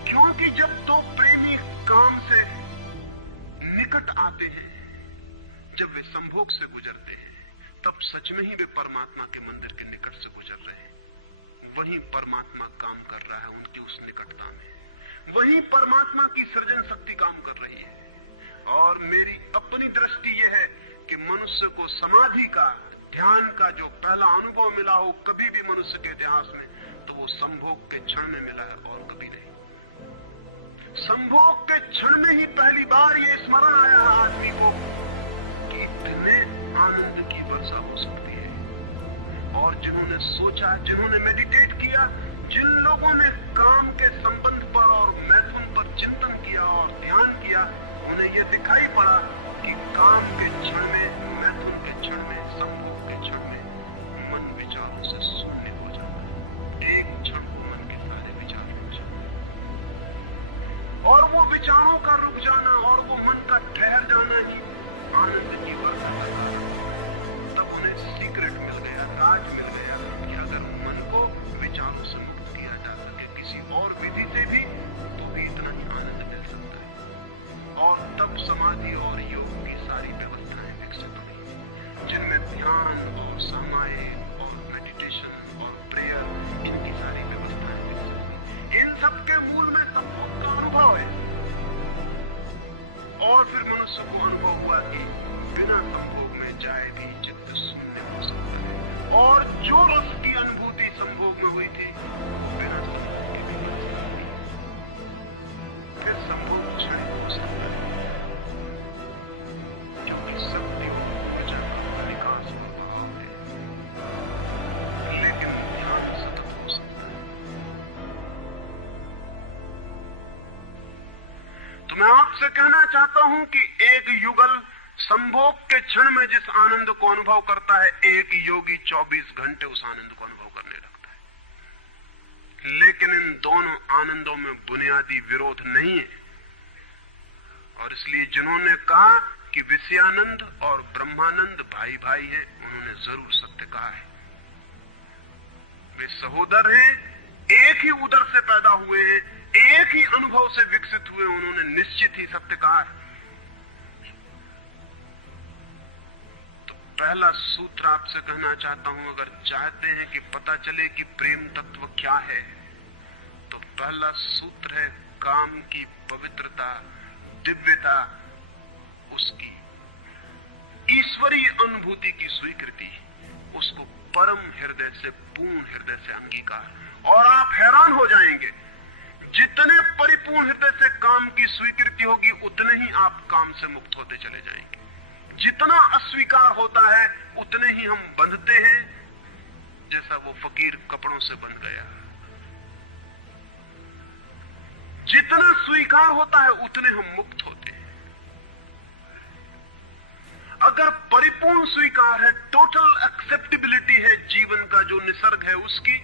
क्योंकि जब दो प्रेमी काम से निकट आते हैं, जब वे संभोग से गुजरते हैं, तब सच में ही वे परमात्मा के मंदिर के निकट से गुजर रहे हैं। वहीं परमात्मा काम कर रहा है उनकी उस निकटता में, वहीं परमात्मा की सृजन शक्ति काम कर रही है। और मेरी अपनी दृष्टि यह है कि मनुष्य को समाधि का, ध्यान का जो पहला अनुभव मिला हो कभी भी मनुष्य के इतिहास में, तो वो संभोग के क्षण में मिला है और कभी नहीं। संभोग के क्षण में ही पहली बार ये स्मरण आया है आदमी को कि इतने आनंद की वर्षा हो सकती है। और जिन्होंने सोचा, जिन्होंने मेडिटेट किया, जिन लोगों ने काम के संबंध पर और मैथुन पर चिंतन किया और ध्यान किया, उन्हें यह दिखाई पड़ा कि काम के क्षण में, मैथुन के क्षण में, संभोग के क्षण में मन विचारों से शून्य हो जाता है। एक क्षण मन के सारे विचार रुक जाते हैं, और वो विचारों का रुक जाना और वो मन का ठहर जाना ही आनंद की वर्षा है। तब उन्हें सीक्रेट मिल गया, राज मिल गया कि अगर मन को विचारों से मुक्त किया जा सके किसी और विधि से भी, तो भी इतना ही आनंद मिल सकता है। और तब समाधि और योग की सारी व्यवस्थाएं विकसित हुई, जिनमें ध्यान और समाए और मेडिटेशन और प्रेयर, इनकी सारी व्यवस्थाएं विकसित हुई। इन सबके मूल में संभोग का अनुभव है। और फिर मनुष्य को अनुभव हुआ कि बिना संभोग में जाए भी चित्त शून्य हो सकता है, और जो रस की अनुभूति संभोग में हुई थी बिना संभोग के भी मिल सकती है। फिर संभोग क्षणिक हो सकता है, क्योंकि शक्ति ऊर्जा विकास का भाव है। लेकिन आपसे कहना चाहता हूं कि एक युगल संभोग के क्षण में जिस आनंद को अनुभव करता है, एक योगी 24 घंटे उस आनंद को अनुभव करने लगता है। लेकिन इन दोनों आनंदों में बुनियादी विरोध नहीं है, और इसलिए जिन्होंने कहा कि विषयानंद और ब्रह्मानंद भाई भाई हैं, उन्होंने जरूर सत्य कहा है। वे सहोदर हैं, एक ही उदर से पैदा हुए हैं, एक ही अनुभव से विकसित हुए, उन्होंने निश्चित ही सत्य कहा है। तो पहला सूत्र आपसे कहना चाहता हूं, अगर चाहते हैं कि पता चले कि प्रेम तत्व क्या है, तो पहला सूत्र है काम की पवित्रता, दिव्यता, उसकी ईश्वरीय अनुभूति की स्वीकृति, उसको परम हृदय से, पूर्ण हृदय से अंगीकार। और आप हैरान हो जाएंगे, जितने परिपूर्ण हृदय से काम की स्वीकृति होगी, उतने ही आप काम से मुक्त होते चले जाएंगे। जितना अस्वीकार होता है, उतने ही हम बंधते हैं, जैसा वो फकीर कपड़ों से बंध गया। जितना स्वीकार होता है, उतने हम मुक्त होते हैं। अगर परिपूर्ण स्वीकार है, टोटल एक्सेप्टेबिलिटी है जीवन का जो निसर्ग है उसकी,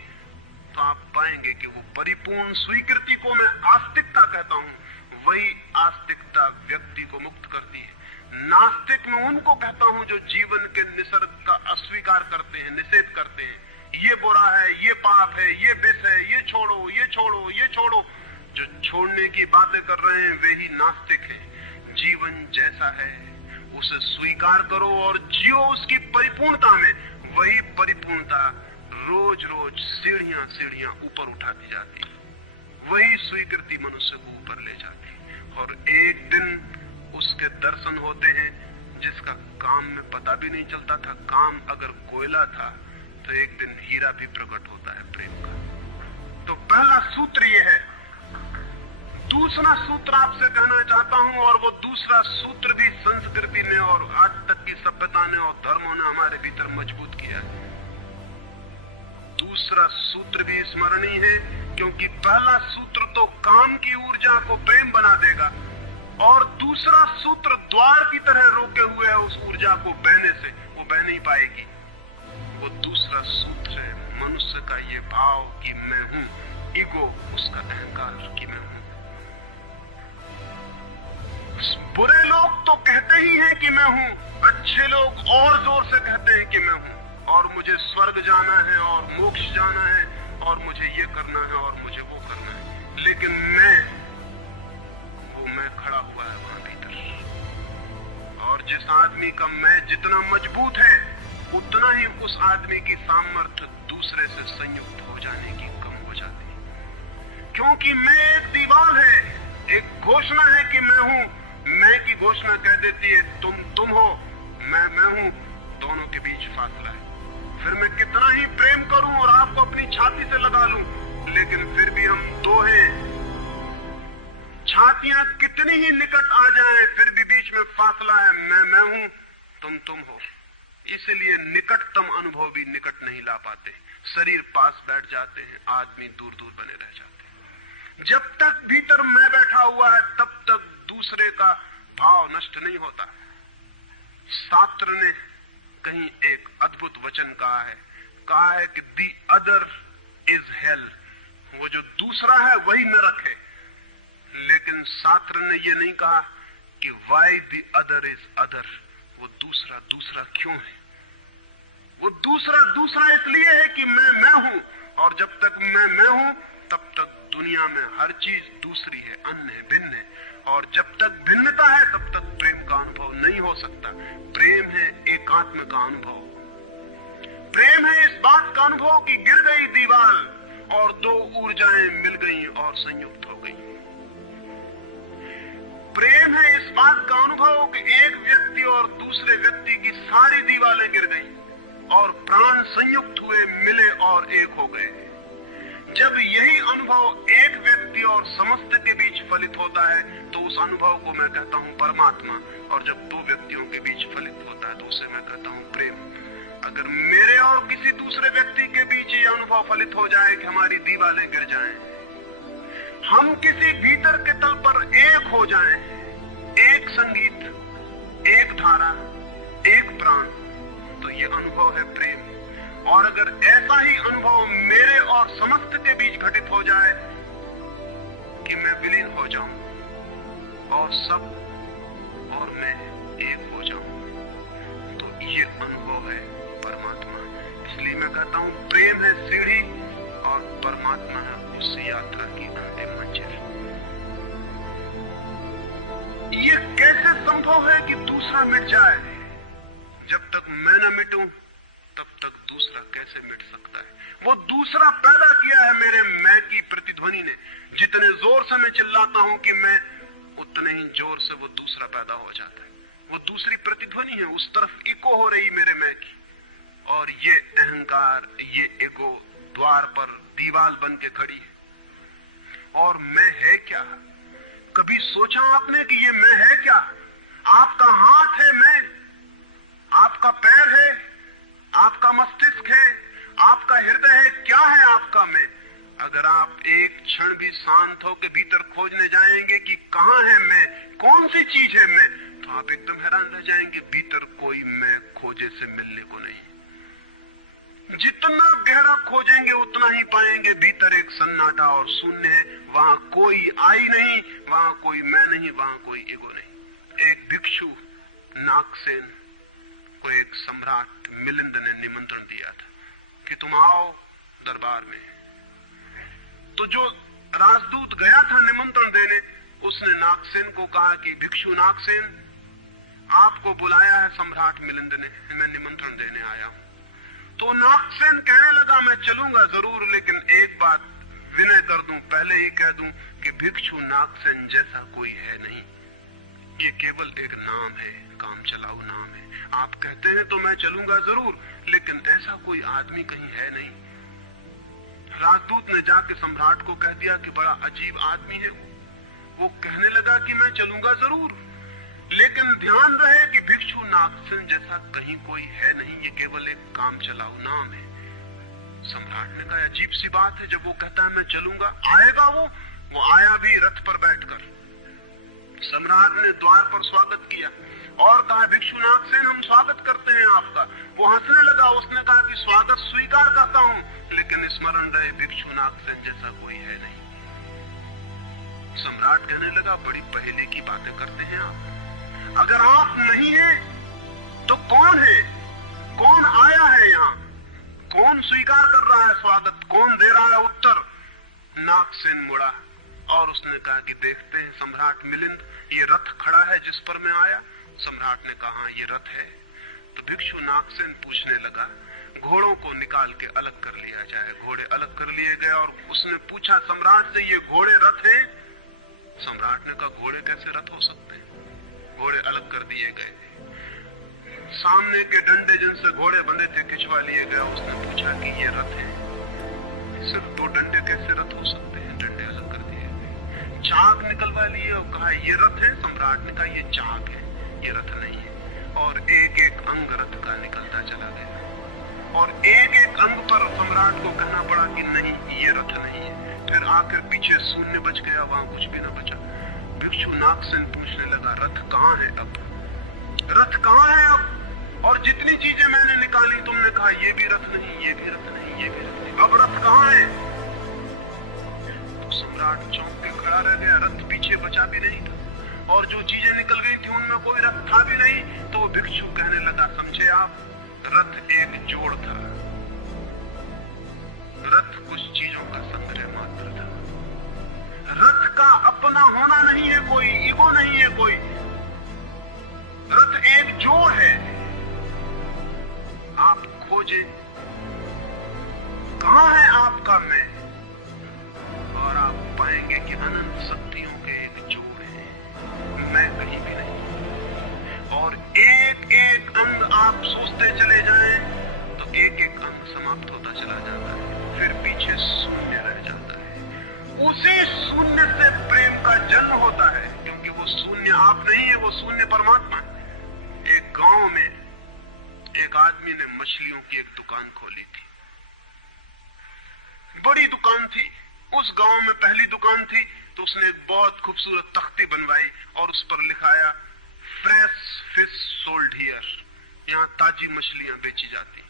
तो आप पाएंगे कि वो परिपूर्ण स्वीकृति को मैं आस्तिकता कहता हूं। वही आस्तिकता व्यक्ति को मुक्त करती है। नास्तिक में उनको कहता हूं जो जीवन के निसर्ग का अस्वीकार करते हैं, निषेध करते हैं। ये बुरा है, ये पाप है, ये विष है, ये छोड़ो, ये छोड़ो, ये छोड़ो। जो छोड़ने की बातें कर रहे हैं वे ही नास्तिक हैं। जीवन जैसा है उसे स्वीकार करो और जियो उसकी परिपूर्णता में। वही परिपूर्णता रोज रोज सीढ़ियां सीढ़ियां ऊपर उठाती जाती, वही स्वीकृति मनुष्य को ऊपर ले जाती। और एक दिन उसके दर्शन होते हैं जिसका काम में पता भी नहीं चलता था। काम अगर कोयला था तो एक दिन हीरा भी प्रकट होता है प्रेम का। तो पहला सूत्र ये है। दूसरा सूत्र आपसे कहना चाहता हूं, और वो दूसरा सूत्र भी संस्कृति ने और आज तक की सभ्यता ने और धर्मों ने हमारे भीतर मजबूत किया है। दूसरा सूत्र भी स्मरणीय है, क्योंकि पहला सूत्र तो काम की ऊर्जा को प्रेम बना देगा, और दूसरा सूत्र द्वार की तरह रोके हुए है उस ऊर्जा को बहने से, वो बह नहीं पाएगी। वो दूसरा सूत्र है मनुष्य का ये भाव कि मैं हूं, ईगो, उसका अहंकार कि मैं हूं। बुरे लोग तो कहते ही हैं कि मैं हूं, अच्छे लोग और जोर से कहते हैं कि मैं हूं, और मुझे स्वर्ग जाना है और मोक्ष जाना है और मुझे ये करना है और मुझे वो करना है। लेकिन वो मैं खड़ा हुआ है वहां भीतर। और जिस आदमी का मैं जितना मजबूत है, उतना ही उस आदमी की सामर्थ्य दूसरे से संयुक्त हो जाने की कम हो जाती है। क्योंकि मैं एक दीवार है, एक घोषणा है कि मैं हूं। मैं की घोषणा कह देती है तुम हो, मैं हूं, दोनों के बीच फासला है। फिर मैं कितना ही प्रेम करूं और आपको अपनी छाती से लगा लूं, लेकिन फिर भी हम दो हैं। छातियां कितनी ही निकट आ जाएं, फिर भी बीच में फासला है। मैं हूं, तुम हो। इसलिए निकटतम अनुभव भी निकट नहीं ला पाते। शरीर पास बैठ जाते हैं, आदमी दूर दूर बने रह जाते हैं। जब तक भीतर मैं बैठा हुआ है, तब तक दूसरे का भाव नष्ट नहीं होता। शास्त्र ने कहीं एक अद्भुत वचन कहा है कि दी अदर इज हेल। वो जो दूसरा है वही नरक है। लेकिन शास्त्र ने ये नहीं कहा कि why the other is other. वो दूसरा क्यों है? वो दूसरा इसलिए है कि मैं हूं, और जब तक मैं हूं तब तक दुनिया में हर चीज दूसरी है, अन्य है, भिन्न है। और जब तक भिन्नता है तब तक प्रेम का अनुभव नहीं हो सकता। प्रेम है एकात्म का अनुभव। प्रेम है इस बात का अनुभव कि गिर गई दीवार और दो ऊर्जाएं मिल गई और संयुक्त हो गई। प्रेम है इस बात का अनुभव कि एक व्यक्ति और दूसरे व्यक्ति की सारी दीवारें गिर गई और प्राण संयुक्त हुए, मिले और एक हो गए। जब यही अनुभव एक व्यक्ति और समस्त के बीच फलित होता है तो उस अनुभव को मैं कहता हूं परमात्मा। और जब दो व्यक्तियों के बीच फलित होता है तो उसे मैं कहता हूं प्रेम। अगर मेरे और किसी दूसरे व्यक्ति के बीच ये अनुभव फलित हो जाए कि हमारी दीवारें गिर जाएं, हम किसी भीतर के तल पर एक हो जाएं, एक संगीत, एक धारा, एक प्राण, तो ये अनुभव है प्रेम। और अगर ऐसा ही अनुभव मेरे और समस्त के बीच घटित हो जाए कि मैं विलीन हो जाऊं और सब और मैं एक हो जाऊं, तो ये अनुभव है परमात्मा। इसलिए मैं कहता हूं प्रेम है सीढ़ी और परमात्मा है उस यात्रा की अंतिम मंजिल। ये कैसे संभव है कि दूसरा मिट जाए? जब तक मैं न मिटूं तब तक दूसरा कैसे मिट सकता है? वो दूसरा पैदा किया है मेरे मैं की प्रतिध्वनि ने। जितने जोर से मैं चिल्लाता हूं कि मैं, उतने ही जोर से वो दूसरा पैदा हो जाता है। वो दूसरी प्रतिध्वनि है, उस तरफ इको हो रही मेरे मैं की। और ये अहंकार, ये ईगो द्वार पर दीवार बन के खड़ी है। और मैं है क्या? कभी सोचा आपने कि ये मैं है क्या? आपका हाथ है मैं, आपका पैर है, आपका मस्तिष्क है, आपका हृदय है, क्या है आपका मैं? अगर आप एक क्षण भी शांत होकर भीतर खोजने जाएंगे कि कहां है मैं, कौन सी चीज है मैं, तो आप एकदम हैरान रह जाएंगे। भीतर कोई मैं खोजे से मिलने को नहीं। जितना गहरा खोजेंगे उतना ही पाएंगे भीतर एक सन्नाटा और शून्य है। वहां कोई आई नहीं, वहां कोई मैं नहीं, वहां कोई ईगो नहीं। एक भिक्षु नागसेन को एक सम्राट मिलिंद ने निमंत्रण दिया था कि तुम आओ दरबार में। तो जो राजदूत गया था निमंत्रण देने, उसने नागसेन को कहा कि भिक्षु नागसेन, आपको बुलाया है सम्राट मिलिंद ने, मैं निमंत्रण देने आया हूं। तो नागसेन कहने लगा मैं चलूंगा जरूर, लेकिन एक बात विनय कर दूं, पहले ही कह दूं कि भिक्षु नागसेन जैसा कोई है नहीं। ये केवल एक नाम है, काम चलाऊ नाम है। आप कहते हैं तो मैं चलूंगा जरूर, लेकिन ऐसा कोई आदमी कहीं है नहीं। राजदूत ने जाके सम्राट को कह दिया कि बड़ा अजीब आदमी है वो कहने लगा कि मैं चलूंगा जरूर, लेकिन ध्यान रहे कि भिक्षु नागसेन जैसा कहीं कोई है नहीं, ये केवल एक काम चलाऊ नाम है। सम्राट ने कहा अजीब सी बात है, जब वो कहता है मैं चलूंगा, आएगा वो आया भी रथ पर बैठकर। सम्राट ने द्वार पर स्वागत किया और कहा भिक्षु नागसेन हम स्वागत करते हैं आपका। वो हंसने लगा, उसने कहा कि स्वागत स्वीकार करता हूं, लेकिन स्मरण रहे भिक्षु नागसेन जैसा कोई है नहीं। सम्राट कहने लगा बड़ी पहेली की बातें करते हैं आप। अगर आप नहीं हैं तो कौन है? कौन आया है यहाँ? कौन स्वीकार कर रहा है स्वागत? कौन दे रहा है उत्तर? नागसेन मुड़ा और उसने कहा कि देखते हैं सम्राट मिलिंद, ये रथ खड़ा है जिस पर मैं आया। सम्राट ने कहा ये रथ है। तो भिक्षु नागसेन पूछने लगा घोड़ों को निकाल के अलग कर लिया जाए। घोड़े अलग कर लिए गए और उसने पूछा सम्राट से ये घोड़े रथ है? सम्राट ने कहा घोड़े कैसे रथ हो सकते हैं? घोड़े अलग कर दिए गए। सामने के डंडे जिनसे घोड़े बंधे थे खिंचवा लिए गए। उसने पूछा कि ये रथ है? सिर्फ दो डंडे कैसे रथ हो सकते हैं? डंडे अलग कर दिए गए। चाक निकलवा लिए और कहा ये रथ है। सम्राट ने कहा ये चाक है, ये रथ नहीं है। और एक एक अंग रथ का निकलता चला गया और एक एक अंग पर सम्राट को कहना पड़ा कि नहीं ये रथ नहीं है। फिर आकर पीछे शून्य बच गया, वहां कुछ भी न बचा। भिक्षु नागसेन पूछने लगा रथ कहाँ है अब? रथ कहाँ है अब? और जितनी चीजें मैंने निकाली तुमने कहा ये भी रथ नहीं, ये भी रथ नहीं, ये भी रथ नहीं, अब रथ कहाँ है? तो सम्राट चौंक के खड़ा रह गया। रथ पीछे बचा भी नहीं था और जो चीजें निकल गई थी उनमें कोई रथ था भी नहीं। तो वो भिक्षु कहने लगा समझे आप, रथ एक जोड़ था। रथ कुछ चीजों का संग्रह मात्र था। रथ का अपना होना नहीं है कोई, ईगो नहीं है कोई। रथ एक जोड़ है। आप खोजे कहां है आपका मैं, और आप पाएंगे कि अनंत शक्तियों के एक जोड़ है, मैं कहीं भी नहीं। और एक एक अंग आप सोचते चले जाएं तो एक एक अंग समाप्त होता चला जाता है, फिर पीछे शून्य रह जाता है। उसी शून्य से प्रेम का जन्म होता है, क्योंकि वो शून्य आप नहीं है, वो शून्य परमात्मा है। एक गांव में एक आदमी ने मछलियों की एक दुकान खोली थी। बड़ी दुकान थी, उस गांव में पहली दुकान थी। तो उसने एक बहुत खूबसूरत तख्ती बनवाई और उस पर लिखाया फ्रेश फिश सोल्ड हियर, यहाँ ताजी मछलियां बेची जाती।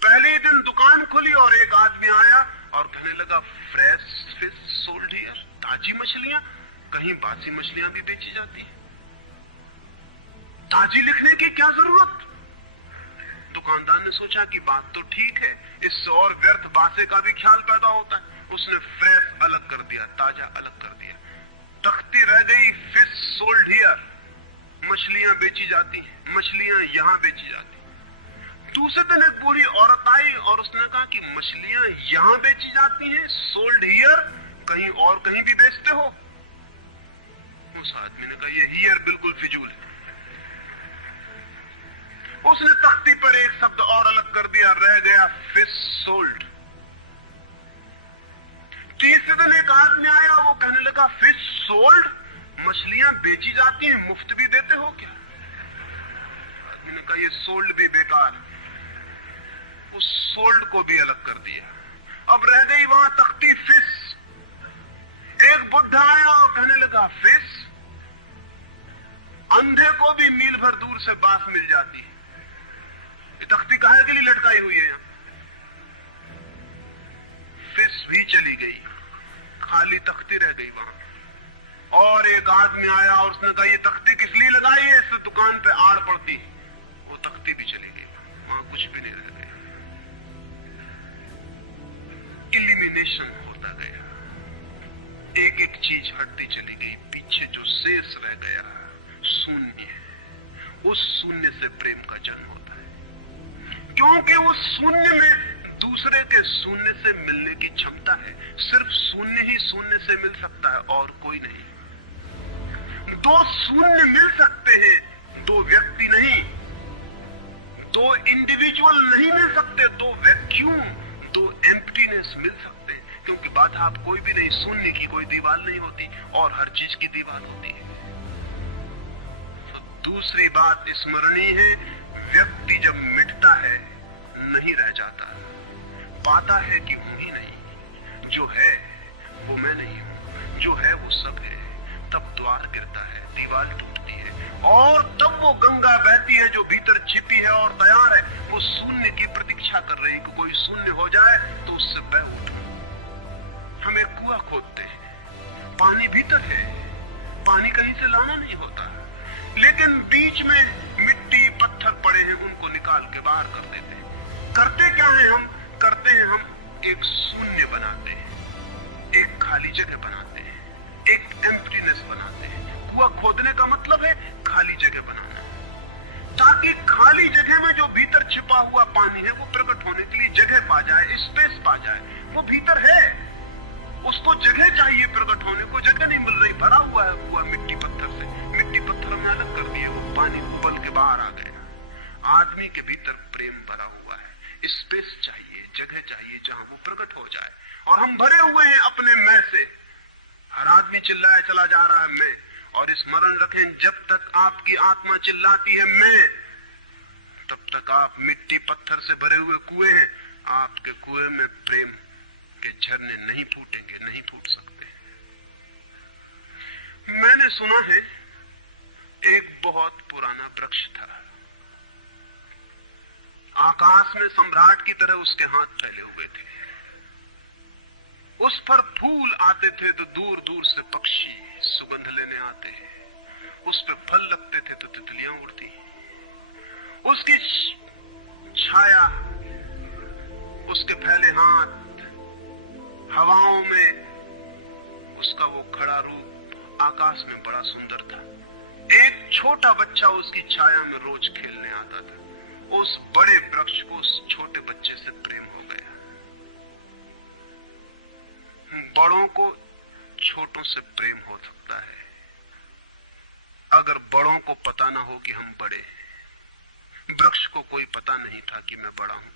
पहले ही दिन दुकान खुली और एक आदमी आया और कहने लगा फ्रेश फिश सोल्ड हियर, ताजी मछलियां, कहीं बासी मछलियां भी बेची जाती है? ताजी लिखने की क्या जरूरत? दुकानदार ने सोचा कि बात तो ठीक है, इससे और व्यर्थ बासे का भी ख्याल पैदा होता है। उसने फ्रेश अलग कर दिया, ताजा अलग कर दिया। तख्ती रह गई फिश सोल्ड हियर, मछलियां बेची जाती हैं, मछलियां यहां बेची जाती। दूसरे दिन एक बूढ़ी औरत आई और उसने कहा कि मछलियां यहां बेची जाती हैं, सोल्ड हियर, कहीं और कहीं भी बेचते हो? उस आदमी ने कहा ये हियर बिल्कुल फिजूल है। उसने तख्ती पर एक शब्द और अलग कर दिया, रह गया फिश सोल्ड। तीसरे दिन एक आदमी आया, वो कहने लगा फिश सोल्ड, मछलियां बेची जाती हैं, मुफ्त भी देते हो क्या? आदमी ने कहा ये सोल्ड भी बेकार। उस सोल्ड को भी अलग कर दिया। अब रह गई वहां तख्ती फिश। एक बुढ़ा आया और कहने लगा फिश, अंधे को भी मील भर दूर से बात मिल जाती है, ये तख्ती काहे के लिए लटकाई हुई है? फिश भी चली गई, खाली तख्ती रह गई वहां। और एक आदमी आया और उसने कहा ये तख्ती किस लिए लगाई है, इससे दुकान पे आड़ पड़ती है। वो तख्ती भी चली गई, वहां कुछ भी नहीं रह गया। इलिमिनेशन होता गया, एक एक चीज हटती चली गई, पीछे जो शेष रह गया शून्य। उस शून्य से प्रेम का जन्म होता है, क्योंकि उस शून्य में दूसरे के शून्य से मिलने की क्षमता है। सिर्फ शून्य ही शून्य से मिल सकता है और कोई नहीं। दो शून्य मिल सकते हैं, दो व्यक्ति नहीं, दो इंडिविजुअल नहीं मिल सकते, दो वैक्यूम, दो एम्प्टीनेस मिल सकते हैं। क्योंकि बाधा आप कोई भी नहीं, शून्य की कोई दीवार नहीं होती और हर चीज की दीवार होती है। तो दूसरी बात स्मरणीय है, व्यक्ति जब मिटता है नहीं रह जाता, पाता है कि हूं ही नहीं, जो है वो मैं नहीं हूं, जो है वो सब है। तब द्वार गिरता है, दीवार टूटती है और तब वो गंगा बहती है जो भीतर छिपी है और तैयार है। वो शून्य की प्रतीक्षा कर रही कि कोई शून्य हो जाए तो उससे बह उठूं। हम एक कुआं खोदते हैं, पानी भीतर है, पानी कहीं से लाना नहीं होता, लेकिन बीच में मिट्टी पत्थर पड़े हैं, उनको निकाल के बाहर कर देते हैं। करते क्या है हम? करते हैं हम एक शून्य बनाते हैं, एक खाली जगह बनाते हैं, एक एम्प्टीनेस बनाते हैं। कुआं खोदने का मतलब है खाली जगह बनाना, ताकि खाली जगह में जो भीतर छिपा हुआ पानी है वो प्रकट होने के लिए जगह पा जाए, स्पेस पा जाए। वो भीतर है, उसको जगह चाहिए प्रकट होने को, जगह नहीं मिल रही, भरा हुआ है कुआं मिट्टी पत्थर से। मिट्टी पत्थर में अलग कर दिए, वो पानी उबल के बाहर आ गया। आदमी के भीतर प्रेम भरा हुआ है, स्पेस चाहिए, जगह चाहिए जहां वो प्रकट हो जाए। और हम भरे हुए हैं अपने मैं से। हर आदमी चिल्लाए चला जा रहा है मैं, और स्मरण रखें जब तक आपकी आत्मा चिल्लाती है मैं, तब तक आप मिट्टी पत्थर से भरे हुए कुएं हैं। आपके कुएं में प्रेम के झरने नहीं फूटेंगे, नहीं फूट सकते। मैंने सुना है एक बहुत पुराना वृक्ष था, आकाश में सम्राट की तरह उसके हाथ फैले हुए थे। उस पर फूल आते थे तो दूर दूर से पक्षी सुगंध लेने आते हैं। उस पर फल लगते थे तो तितलियां उड़ती। उसकी छाया, उसके फैले हाथ, हवाओं में उसका वो खड़ा रूप आकाश में बड़ा सुंदर था। एक छोटा बच्चा उसकी छाया में रोज खेलने आता था। उस बड़े वृक्ष को उस छोटे बच्चे से प्रेम हो गया। बड़ों को छोटों से प्रेम हो सकता है अगर बड़ों को पता ना हो कि हम बड़े हैं। वृक्ष को कोई पता नहीं था कि मैं बड़ा हूं,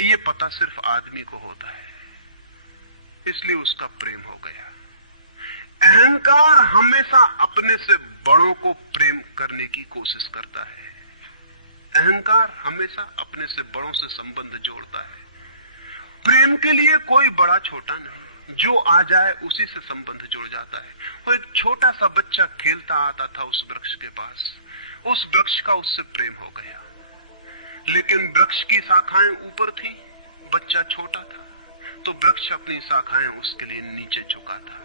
ये पता सिर्फ आदमी को होता है, इसलिए उसका प्रेम हो गया। अहंकार हमेशा अपने से बड़ों को प्रेम करने की कोशिश करता है। अहंकार हमेशा अपने से बड़ों से संबंध जोड़ता है। प्रेम के लिए कोई बड़ा छोटा नहीं, जो आ जाए उसी से संबंध जुड़ जाता है। और एक छोटा सा बच्चा खेलता आता था उस वृक्ष के पास, उस वृक्ष का उससे प्रेम हो गया, लेकिन वृक्ष की शाखाएं ऊपर थी, बच्चा छोटा था, तो वृक्ष अपनी शाखाएं उसके लिए नीचे झुका था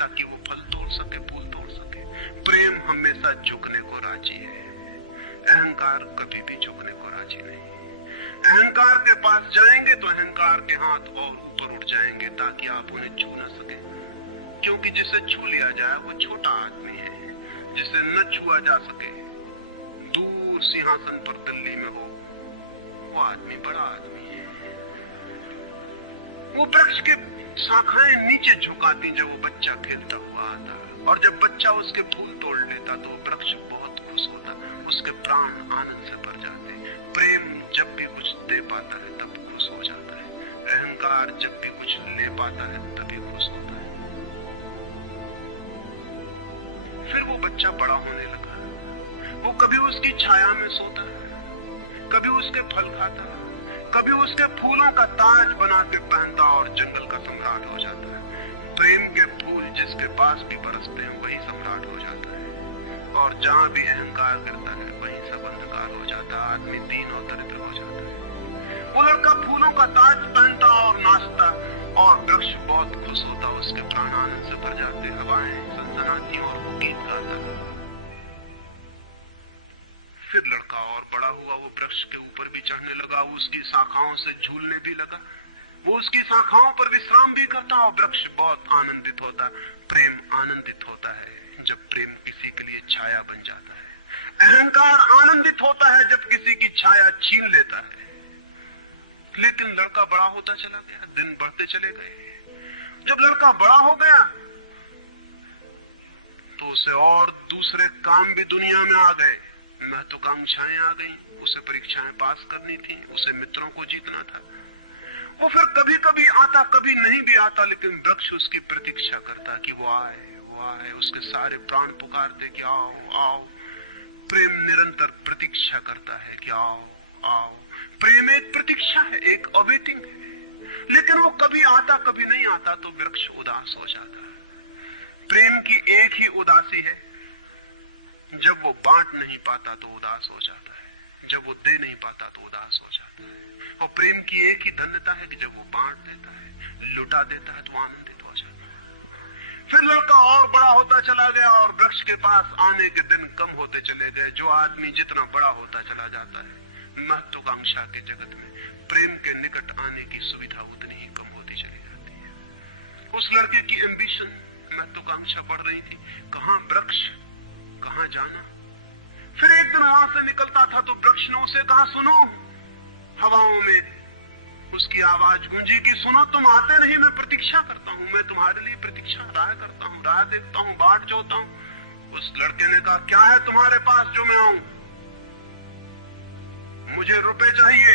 ताकि वो फल तोड़ सके, फूल तोड़ सके। प्रेम हमेशा झुकने को राजी है, अहंकार कभी भी झुकने को राजी नहीं। अहंकार के पास जाएंगे तो अहंकार के हाथ और ऊपर उठ जाएंगे ताकि आप उन्हें छू ना सके, क्योंकि जिसे छू लिया जाए वो छोटा आदमी है, जिसे न छुआ जा सके, दूर सिंहासन पर दिल्ली में हो, वो आदमी बड़ा आदमी है। वो वृक्ष के शाखाएं नीचे झुकाती जब वो बच्चा खेलता हुआ आता, और जब बच्चा उसके फूल तोड़ लेता तो वृक्ष बहुत खुश होता, उसके प्राण आनंद से भर जाते। प्रेम जब भी कुछ दे पाता है तब खुश हो जाता है, अहंकार जब भी कुछ ले पाता है तभी खुश होता है। फिर वो बच्चा बड़ा होने लगा, वो कभी उसकी छाया में सोता, कभी उसके फल खाता, कभी उसके फूलों का ताज बना के पहनता और जंगल का सम्राट हो जाता है। प्रेम के फूल जिसके पास भी बरसते हैं वही सम्राट हो जाता है, और जहां भी अहंकार गिरता है वहीं सब अंधकार हो जाता है, आदमी दीन और दरिद्र हो जाता है। वो लड़का फूलों का ताज पहनता और नाचता, और वृक्ष बहुत खुश होता, उसके प्राण आनंद से भर जाते, हवाएं सनसनाती और वो गीत गाता। फिर लड़का और बड़ा हुआ, वो वृक्ष के ऊपर भी चढ़ने लगा, वो उसकी शाखाओं से झूलने भी लगा, वो उसकी शाखाओं पर विश्राम भी करता, और वृक्ष बहुत आनंदित होता। प्रेम आनंदित होता है जब प्रेम किसी के लिए छाया बन जाता है। अहंकार आनंदित होता है जब किसी की छाया छीन लेता है। लेकिन लड़का बड़ा होता चला गया, दिन बढ़ते चले गए। जब लड़का बड़ा हो गया तो उसे और दूसरे काम भी दुनिया में आ गए, महत्वाकांक्षाएं आ गई, उसे परीक्षाएं पास करनी थी, उसे मित्रों को जीतना था। वो फिर कभी कभी आता, कभी नहीं भी आता, लेकिन वृक्ष उसकी प्रतीक्षा करता कि वो आए, वो आए। उसके सारे प्राण पुकारते कि आओ आओ। प्रेम निरंतर प्रतीक्षा करता है कि आओ आओ। प्रेम एक प्रतीक्षा है, एक अवेटिंग है, लेकिन वो कभी आता कभी नहीं आता तो वृक्ष उदास हो जाता है। प्रेम की एक ही उदासी है, जब वो बांट नहीं पाता तो उदास हो जाता है, जब वो दे नहीं पाता तो उदास हो जाता है। और प्रेम की एक ही धन्यता है कि जब वो बांट देता है, लुटा देता है तो आनंदित हो जाता है। फिर लड़का और बड़ा होता चला गया और वृक्ष के पास आने के दिन कम होते चले गए। जो आदमी जितना बड़ा होता चला जाता है, महत्वाकांक्षा के जगत में प्रेम के निकट आने की सुविधा उतनी ही कम होती चली जाती है। उस लड़के की एम्बिशन, महत्वाकांक्षा बढ़ रही थी, कहां वृक्ष, कहां जाना। फिर एक दिन वहां से निकलता था तो वृक्ष ने उसे कहा, सुनो। हवाओं में उसकी आवाज गूंजी कि सुनो, तुम आते नहीं, मैं प्रतीक्षा करता हूं, मैं तुम्हारे लिए प्रतीक्षा राह करता हूं, राह देखता हूं, बाट जोता हूं। उस लड़के ने कहा, क्या है तुम्हारे पास जो मैं आऊं? मुझे रुपए चाहिए।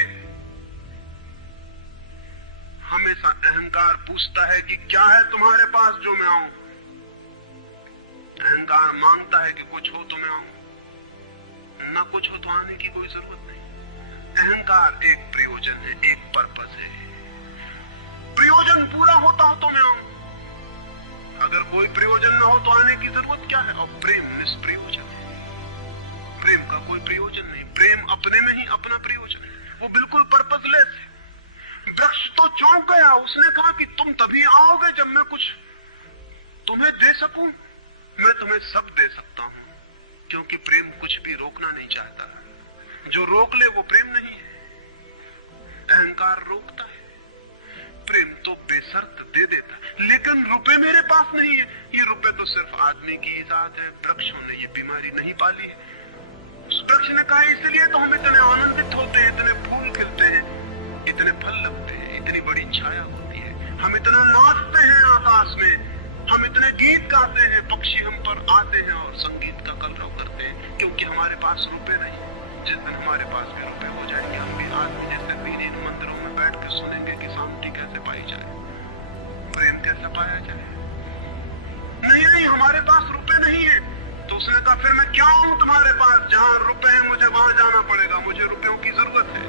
हमेशा अहंकार पूछता है कि क्या है तुम्हारे पास जो मैं आऊं। अहंकार मांगता है कि कुछ हो तो मैं आऊं, ना कुछ हो तो आने की कोई जरूरत नहीं। अहंकार एक प्रयोजन है, एक पर्पस है। प्रयोजन पूरा होता हो तो मैं आऊं, अगर कोई प्रयोजन ना हो तो आने की जरूरत क्या है। और प्रेम निष्प्रयोजन है, प्रेम का कोई प्रयोजन नहीं। प्रेम अपने में ही अपना प्रयोजन है, वो बिल्कुल पर्पसलेस है। वृक्ष तो चौंक गया, उसने कहा कि तुम तभी आओगे जब मैं कुछ तुम्हें दे सकूं। मैं तुम्हें सब दे सकता हूं, क्योंकि प्रेम कुछ भी रोकना नहीं चाहता। जो रोक ले वो प्रेम नहीं है। अहंकार रोकता है, प्रेम तो बेशर्त दे देता है। लेकिन रुपए मेरे पास नहीं है। ये रुपए तो सिर्फ आदमी की इजाद है, वृक्षों ने ये बीमारी नहीं पाली है। उस वृक्ष ने कहा, इसलिए तो हम इतने आनंदित होते हैं, इतने फूल खिलते हैं, इतने फल लगते हैं, इतनी बड़ी छाया होती है, हम इतना नाचते हैं आकाश में, हम इतने गीत गाते हैं, पक्षी हम पर आते हैं और संगीत का कलरव करते हैं, क्योंकि हमारे पास रुपए नहीं। जिस दिन हमारे पास भी रुपए हो जाएंगे, हम भी आदमी जैसे दीन मंदिरों में बैठ के सुनेंगे कि शांति कैसे पाई जाए, प्रेम कैसे पाया जाए। नहीं, हमारे पास रुपए नहीं है। तो उसने कहा, फिर मैं क्या आऊं तुम्हारे पास? जहां रुपए हैं मुझे वहां जाना पड़ेगा, मुझे रुपयों की जरूरत है।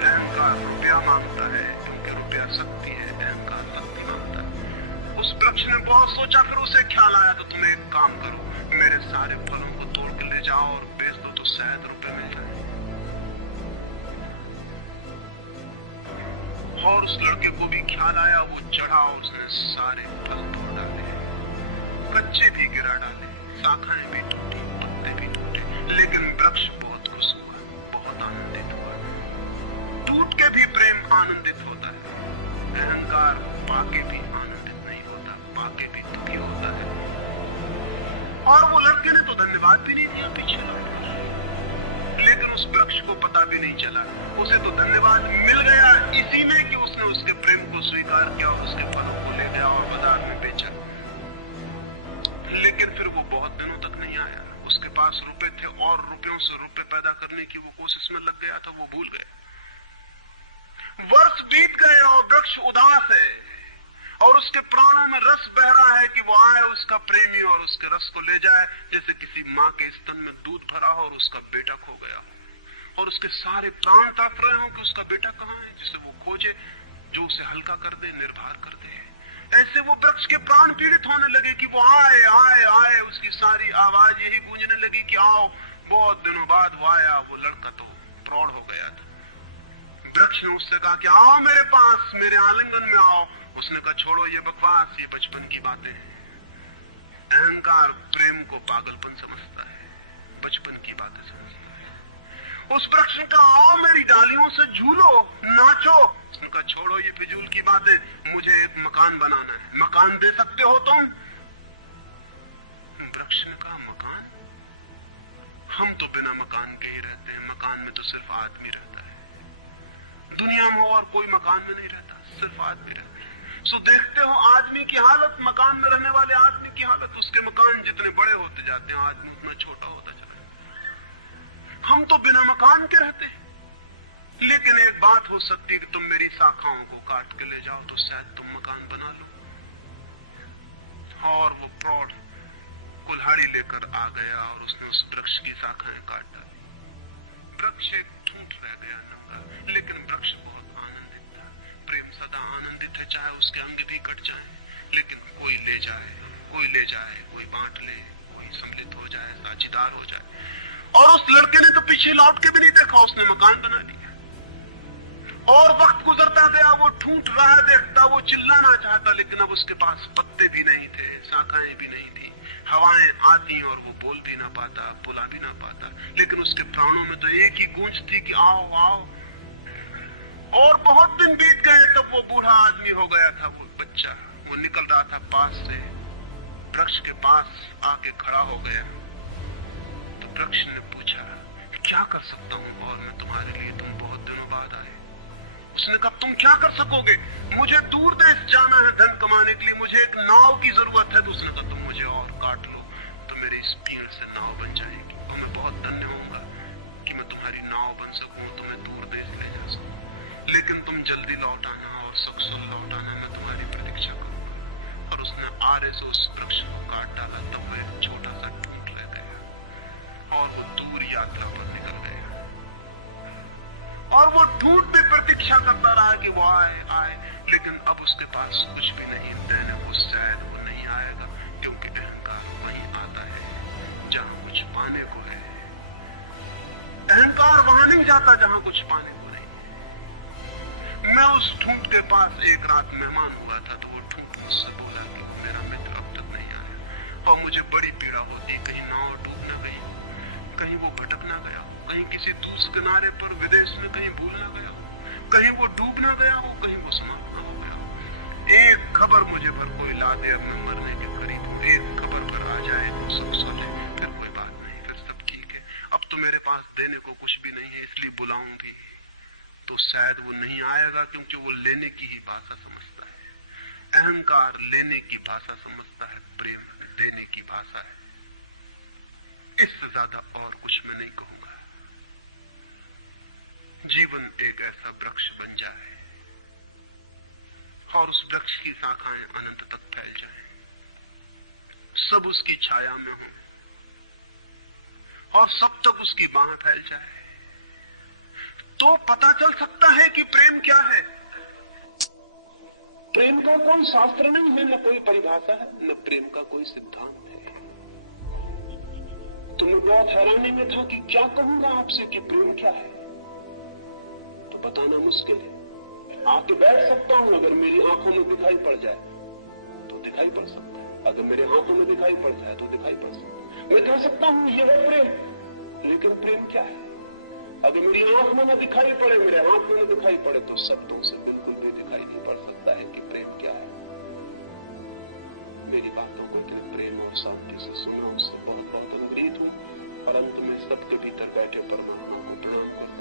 अहंकार रुपया मांगता है, क्योंकि रुपया शक्ति है, अहंकार शक्ति मांगता है। वृक्ष ने बहुत सोचा, फिर उसे ख्याल आया, तो तुम एक काम करो, मेरे सारे फलों को तोड़ के ले जाओ और बेच दो तो शायद रुपए मिल जाए। और उस लड़के को भी ख्याल आया, वो चढ़ा, उसने सारे फल तोड़ डाले, कच्चे भी गिरा डाले, शाखाएं भी टूटी, पत्ते भी टूटे, लेकिन वृक्ष बहुत खुश हुआ, बहुत आनंदित हुआ। टूट के भी प्रेम आनंदित होता है, अहंकार पाके भी आनंदित नहीं होता, पाके भी दुखी होता है। और वो लड़के ने तो धन्यवाद भी नहीं दिया पीछे लौटकर, लेकिन उस वृक्ष को पता भी नहीं चला, उसे तो धन्यवाद मिल गया इसी में कि उसने उसके प्रेम को स्वीकार किया और उसके फलों को ले गया और बाजार में बेचा। लेकिन फिर वो बहुत दिनों तक नहीं आया, उसके पास रुपए थे और रुपयों से रुपए पैदा करने की वो कोशिश में लग गया था, वो भूल गया। वर्ष बीत गए और वृक्ष उदास है और उसके प्राणों में रस बह रहा है कि वो आए उसका प्रेमी और उसके रस को ले जाए, जैसे किसी माँ के स्तन में दूध भरा हो और उसका बेटा खो गया और उसके सारे प्राण तड़प रहे हो कि उसका बेटा कहाँ है, जिसे वो खोजे, जो उसे हल्का कर दे, निर्भर कर दे। ऐसे वो वृक्ष के प्राण पीड़ित होने लगे कि वो आए आए आए, उसकी सारी आवाज यही गूंजने लगी कि आओ। बहुत दिनों बाद वो आया, वो लड़का तो प्रौढ़ हो गया था। वृक्ष ने उससे कहा कि आओ मेरे पास, मेरे आलिंगन में आओ। उसने कहा छोड़ो ये बकवास, ये बचपन की बातें हैं। अहंकार प्रेम को पागलपन समझता है, बचपन की बातें समझता है। उस वृक्ष ने कहा आओ मेरी डालियों से झूलो, नाचो। उसने कहा छोड़ो ये फिजूल की बातें, मुझे एक मकान बनाना है, मकान दे सकते हो तुम? वृक्ष ने कहा मकान? हम तो बिना मकान के ही रहते हैं, मकान में तो सिर्फ आदमी रहता है। दुनिया में और कोई मकान में नहीं रहता, सिर्फ आदमी रहता है। सो देखते हो आदमी की हालत, मकान में रहने वाले आदमी की हालत। उसके मकान जितने बड़े होते जाते हैं, आदमी उतना छोटा होता चला जाता है। हम तो बिना मकान के रहते हैं। लेकिन एक बात हो सकती है कि तुम मेरी शाखाओं को काट के ले जाओ तो शायद तुम मकान बना लो। और वो प्रौढ़ कुल्हाड़ी लेकर आ गया और उसने उस वृक्ष की शाखाएं काट डाली। वृक्ष एक ठूंठ रह गया नंगा, लेकिन वृक्ष बहुत आनंदित था। प्रेम सदा आनंदित है, चाहे उसके अंग भी कट जाए, लेकिन कोई ले जाए, कोई ले जाए, कोई बांट ले, कोई सम्मिलित हो जाए, साझीदार हो जाए। और उस लड़के ने तो पीछे लौट के भी नहीं देखा, उसने मकान बना लिया। और वक्त गुजरता गया, वो ठूंठ रहा देखता, वो चिल्लाना चाहता, लेकिन अब उसके पास पत्ते भी नहीं थे, शाखाएं भी नहीं थी। हवाएं आती और वो बोल भी ना पाता, बुला भी ना पाता, लेकिन उसके प्राणों में तो एक ही गूंज थी कि आओ आओ। और बहुत दिन बीत गए, तब वो बूढ़ा आदमी हो गया था। वो बच्चा, वो निकल रहा था पास से, वृक्ष के पास आके खड़ा हो गया। तो वृक्ष ने पूछा क्या कर सकता हूँ और मैं तुम्हारे लिए, तुम बहुत दिनों बाद आए। उसने कहा तुम क्या कर सकोगे, मुझे दूर देश जाना है धन कमाने के लिए, मुझे एक नाव की जरूरत है। तो उसने कहा तुम मुझे और काट लो तो मेरी इस पीड़ से नाव बन जाएगी और मैं बहुत धन्य होऊंगा कि मैं तुम्हारी नाव बन सकूं, तुम्हें दूर देश ले जा सकूं। लेकिन तुम जल्दी लौट आना और सकुशल लौट आना, मैं तुम्हारी प्रतीक्षा करूंगा। और उसने आरे से उस वृक्ष को काट डाला। तब वो एक छोटा सा टूट रह गया और वो दूर यात्रा पर निकल गया। और वो ढूंढ भी प्रतीक्षा करता रहा कि वो आए आए, लेकिन अब उसके पास कुछ भी नहीं देने को, शायद वो नहीं आएगा, क्योंकि अहंकार वहीं आता है जहां कुछ पाने को है। अहंकार वहां नहीं जाता जहां कुछ पाने को नहीं। मैं उस ठूंठ के पास एक रात मेहमान हुआ था, तो वो ठूंठ मुझसे बोला कि वो मेरा मित्र अब तक नहीं आया और मुझे बड़ी पीड़ा होती, कहीं नाव डूब न गई, कहीं वो भटक ना गया, कहीं किसी दूसरे किनारे पर विदेश में कहीं भूल ना गया, कहीं वो डूब ना गया हो, कहीं वो समाप्त ना हो गया। एक खबर मुझे पर कोई ला दे, अब मैं मरने के करीब हूँ, एक खबर पर आ जाए तो सब सुने, फिर कोई बात नहीं, फिर सब ठीक है। अब तो मेरे पास देने को कुछ भी नहीं है, इसलिए बुलाऊं भी तो शायद वो नहीं आएगा, क्योंकि वो लेने की ही भाषा समझता है। अहंकार लेने की भाषा समझता है, प्रेम देने की भाषा है। इससे ज्यादा और कुछ मैं नहीं कहूंगा। जीवन एक ऐसा वृक्ष बन जाए और उस वृक्ष की शाखाएं अनंत तक फैल जाएं, सब उसकी छाया में हो और सब तक उसकी बाह फैल जाए, तो पता चल सकता है कि प्रेम क्या है। प्रेम प्रेम का कोई शास्त्र नहीं है, न कोई परिभाषा है, न प्रेम का कोई सिद्धांत है। तो मैं बहुत हैरानी में था कि क्या कहूंगा आपसे कि प्रेम क्या है। तो बताना मुश्किल है। आके बैठ सकता हूं, अगर मेरी आंखों में दिखाई पड़ जाए तो दिखाई पड़ सकता है, अगर मेरे आंखों में दिखाई पड़ जाए तो दिखाई पड़ सकता है। मैं कह सकता हूं यह है प्रेम, लेकिन प्रेम क्या है? अगर मेरी आंख में न दिखाई पड़े, मेरे हाथ में न दिखाई पड़े, तो शब्दों से बिल्कुल भी दिखाई नहीं पड़ सकता है कि प्रेम क्या है। मेरी बातों को इतने प्रेम और शांति से सुना, उससे बहुत बहुत अनुग्रहित हूं और अंत में सबके भीतर बैठे परमात्मा को प्रणाम करता हूं।